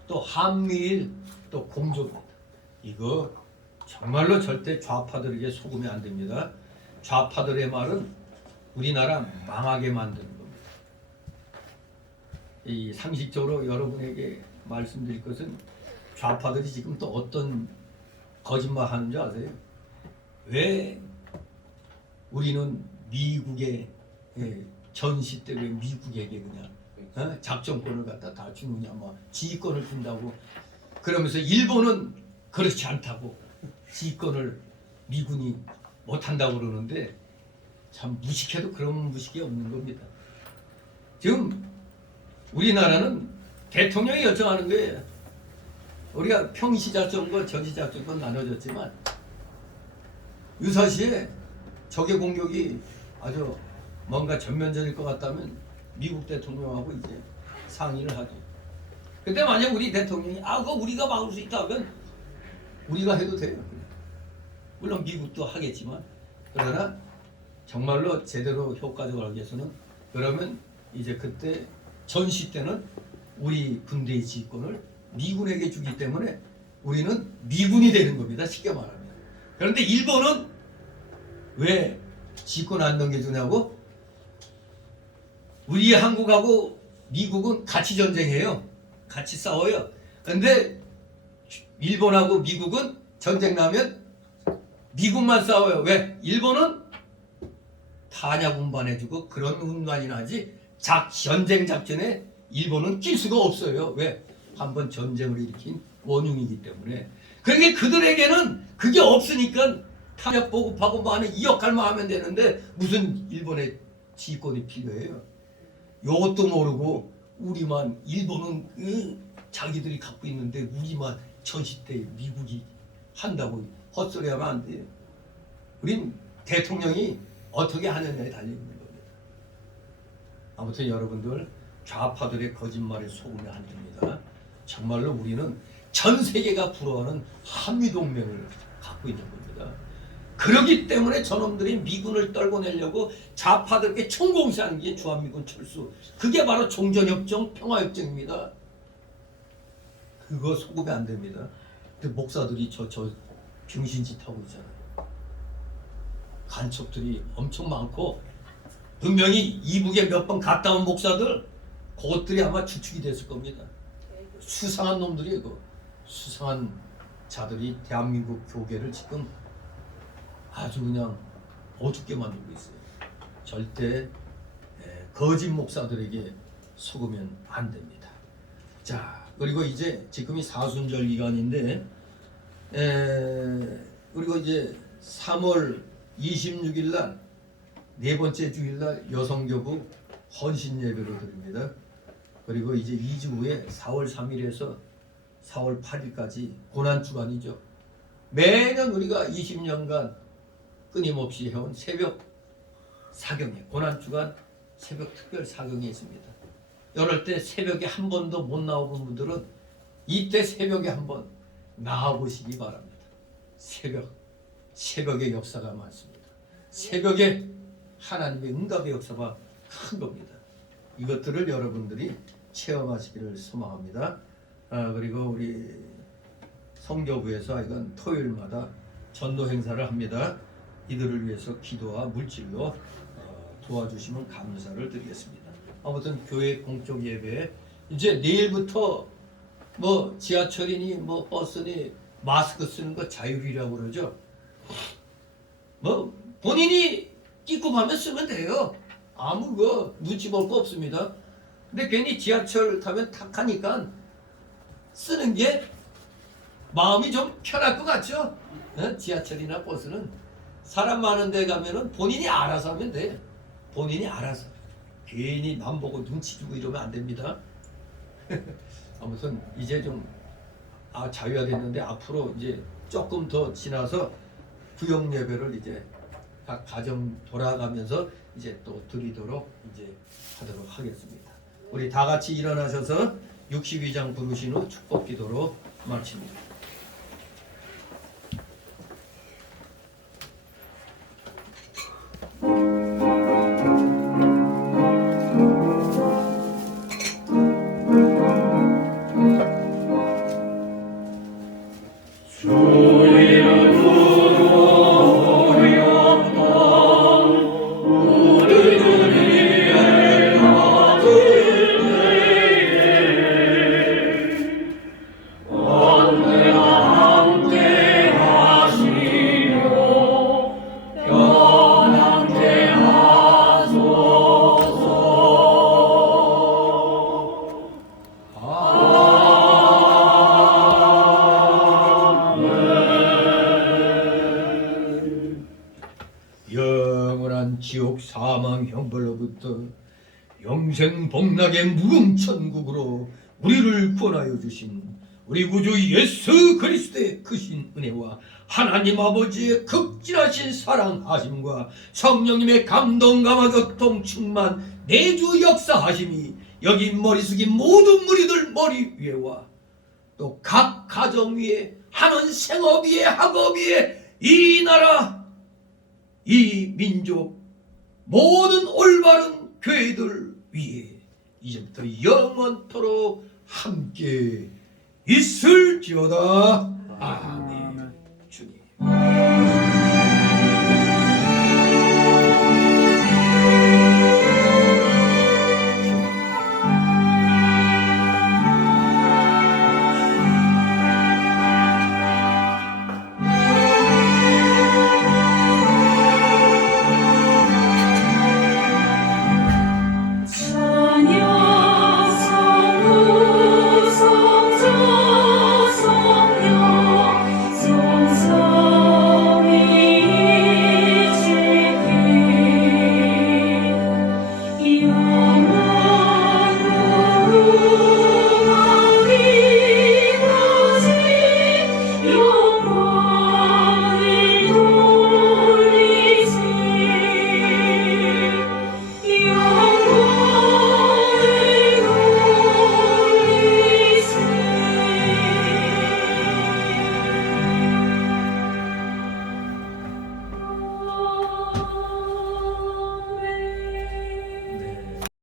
또 한미일 또 공조입니다. 이거 정말로 절대 좌파들에게 속으면 안 됩니다. 좌파들의 말은 우리나라 망하게 만드는 겁니다. 이 상식적으로 여러분에게 말씀드릴 것은 좌파들이 지금 또 어떤 거짓말 하는 줄 아세요? 왜 우리는 미국의 전시 때 왜 미국에게 그냥 작전권을 갖다 다 주느냐, 뭐 지휘권을 준다고 그러면서 일본은 그렇지 않다고 지휘권을 미군이 못한다고 그러는데 참 무식해도 그런 무식이 없는 겁니다. 지금 우리나라는 대통령이 결정하는 거예요. 우리가 평시작전과 전시작전권 나눠졌지만 유사시에 적의 공격이 아주 뭔가 전면전일 것 같다면 미국 대통령하고 이제 상의를 하죠. 근데 만약 우리 대통령이 그거 우리가 막을 수 있다 하면 우리가 해도 돼요. 물론 미국도 하겠지만 그러나 정말로 제대로 효과적으로 하기 위해서는 그러면 이제 그때 전시 때는 우리 군대의 지휘권을 미군에게 주기 때문에 우리는 미군이 되는 겁니다. 쉽게 말하면. 그런데 일본은 왜 지휘권 안 넘겨주냐고? 우리 한국하고 미국은 같이 전쟁해요. 같이 싸워요. 근데 일본하고 미국은 전쟁 나면 미국만 싸워요. 왜? 일본은 탄약 운반해주고 그런 운반이 나지 전쟁 작전에 일본은 낄 수가 없어요. 왜? 한번 전쟁을 일으킨 원흉이기 때문에. 그러니까 그들에게는 그게 없으니까 탄약 보급하고 뭐 하는 이 역할만 하면 되는데 무슨 일본의 지휘권이 필요해요. 요것도 모르고 우리만 일본은 자기들이 갖고 있는데 우리만 전시 때 미국이 한다고 헛소리 하면 안 돼요. 우린 대통령이 어떻게 하느냐에 달려있는 겁니다. 아무튼 여러분들 좌파들의 거짓말에 속으면 안 됩니다. 정말로 우리는 전 세계가 부러워하는 한미동맹을 갖고 있는 겁니다. 그렇기 때문에 저놈들이 미군을 떨궈내려고 좌파들께 총공세하는 게 주한미군 철수. 그게 바로 종전협정, 평화협정입니다. 그거 속으면 안 됩니다. 근데 목사들이 저 병신짓 하고 있잖아요. 간첩들이 엄청 많고 분명히 이북에 몇 번 갔다 온 목사들 그것들이 아마 주축이 됐을 겁니다. 수상한 놈들이에요. 그 수상한 자들이 대한민국 교계를 지금 아주 그냥 어둡게 만들고 있어요. 절대 거짓 목사들에게 속으면 안 됩니다. 자, 그리고 이제 지금이 사순절 기간인데 그리고 이제 3월 26일 날 네 번째 주일 날 여성교부 헌신 예배를 드립니다. 그리고 이제 2주 후에 4월 3일에서 4월 8일까지 고난주간이죠. 매년 우리가 20년간 끊임없이 해온 새벽 사경에 고난주간 새벽 특별 사경이 있습니다. 이럴 때 새벽에 한 번도 못 나오는 분들은 이때 새벽에 한번 나와보시기 바랍니다. 새벽의 역사가 많습니다. 새벽에 하나님의 응답의 역사가 큰 겁니다. 이것들을 여러분들이 체험하시기를 소망합니다. 그리고 우리 성교부에서 이건 토요일마다 전도 행사를 합니다. 이들을 위해서 기도와 물질로 도와주시면 감사를 드리겠습니다. 아무튼 교회 공적 예배 이제 내일부터 뭐 지하철이니 뭐 버스니 마스크 쓰는 거 자율이라고 그러죠. 뭐 본인이 끼고 가면 쓰면 돼요. 아무 거 눈치 볼 거 없습니다. 근데 괜히 지하철 타면 탁하니까 쓰는 게 마음이 좀 편할 것 같죠? 지하철이나 버스는 사람 많은 데 가면은 본인이 알아서 하면 돼. 본인이 알아서. 괜히 남 보고 눈치 주고 이러면 안 됩니다. 아무튼 이제 좀 자유화됐는데 앞으로 이제 조금 더 지나서 구역 예배를 이제 각 가정 돌아가면서 이제 또 드리도록 이제 하도록 하겠습니다. 우리 다 같이 일어나셔서 62장 부르신 후 축복 기도로 마칩니다. 영원한 지옥 사망 형벌로부터 영생 복락의 무궁천국으로 우리를 구원하여 주신 우리 구주 예수 그리스도의 크신 은혜와 하나님 아버지의 극진하신 사랑하심과 성령님의 감동 감화 교통 충만 내주 역사하심이 여기 머리 숙인 모든 무리들 머리 위에와 또 각 가정 위에 하는 생업 위에 학업 위에 이 나라 이 민족 모든 올바른 교회들 위해 이제부터 영원토록 함께 있을지어다. 아멘. 주님.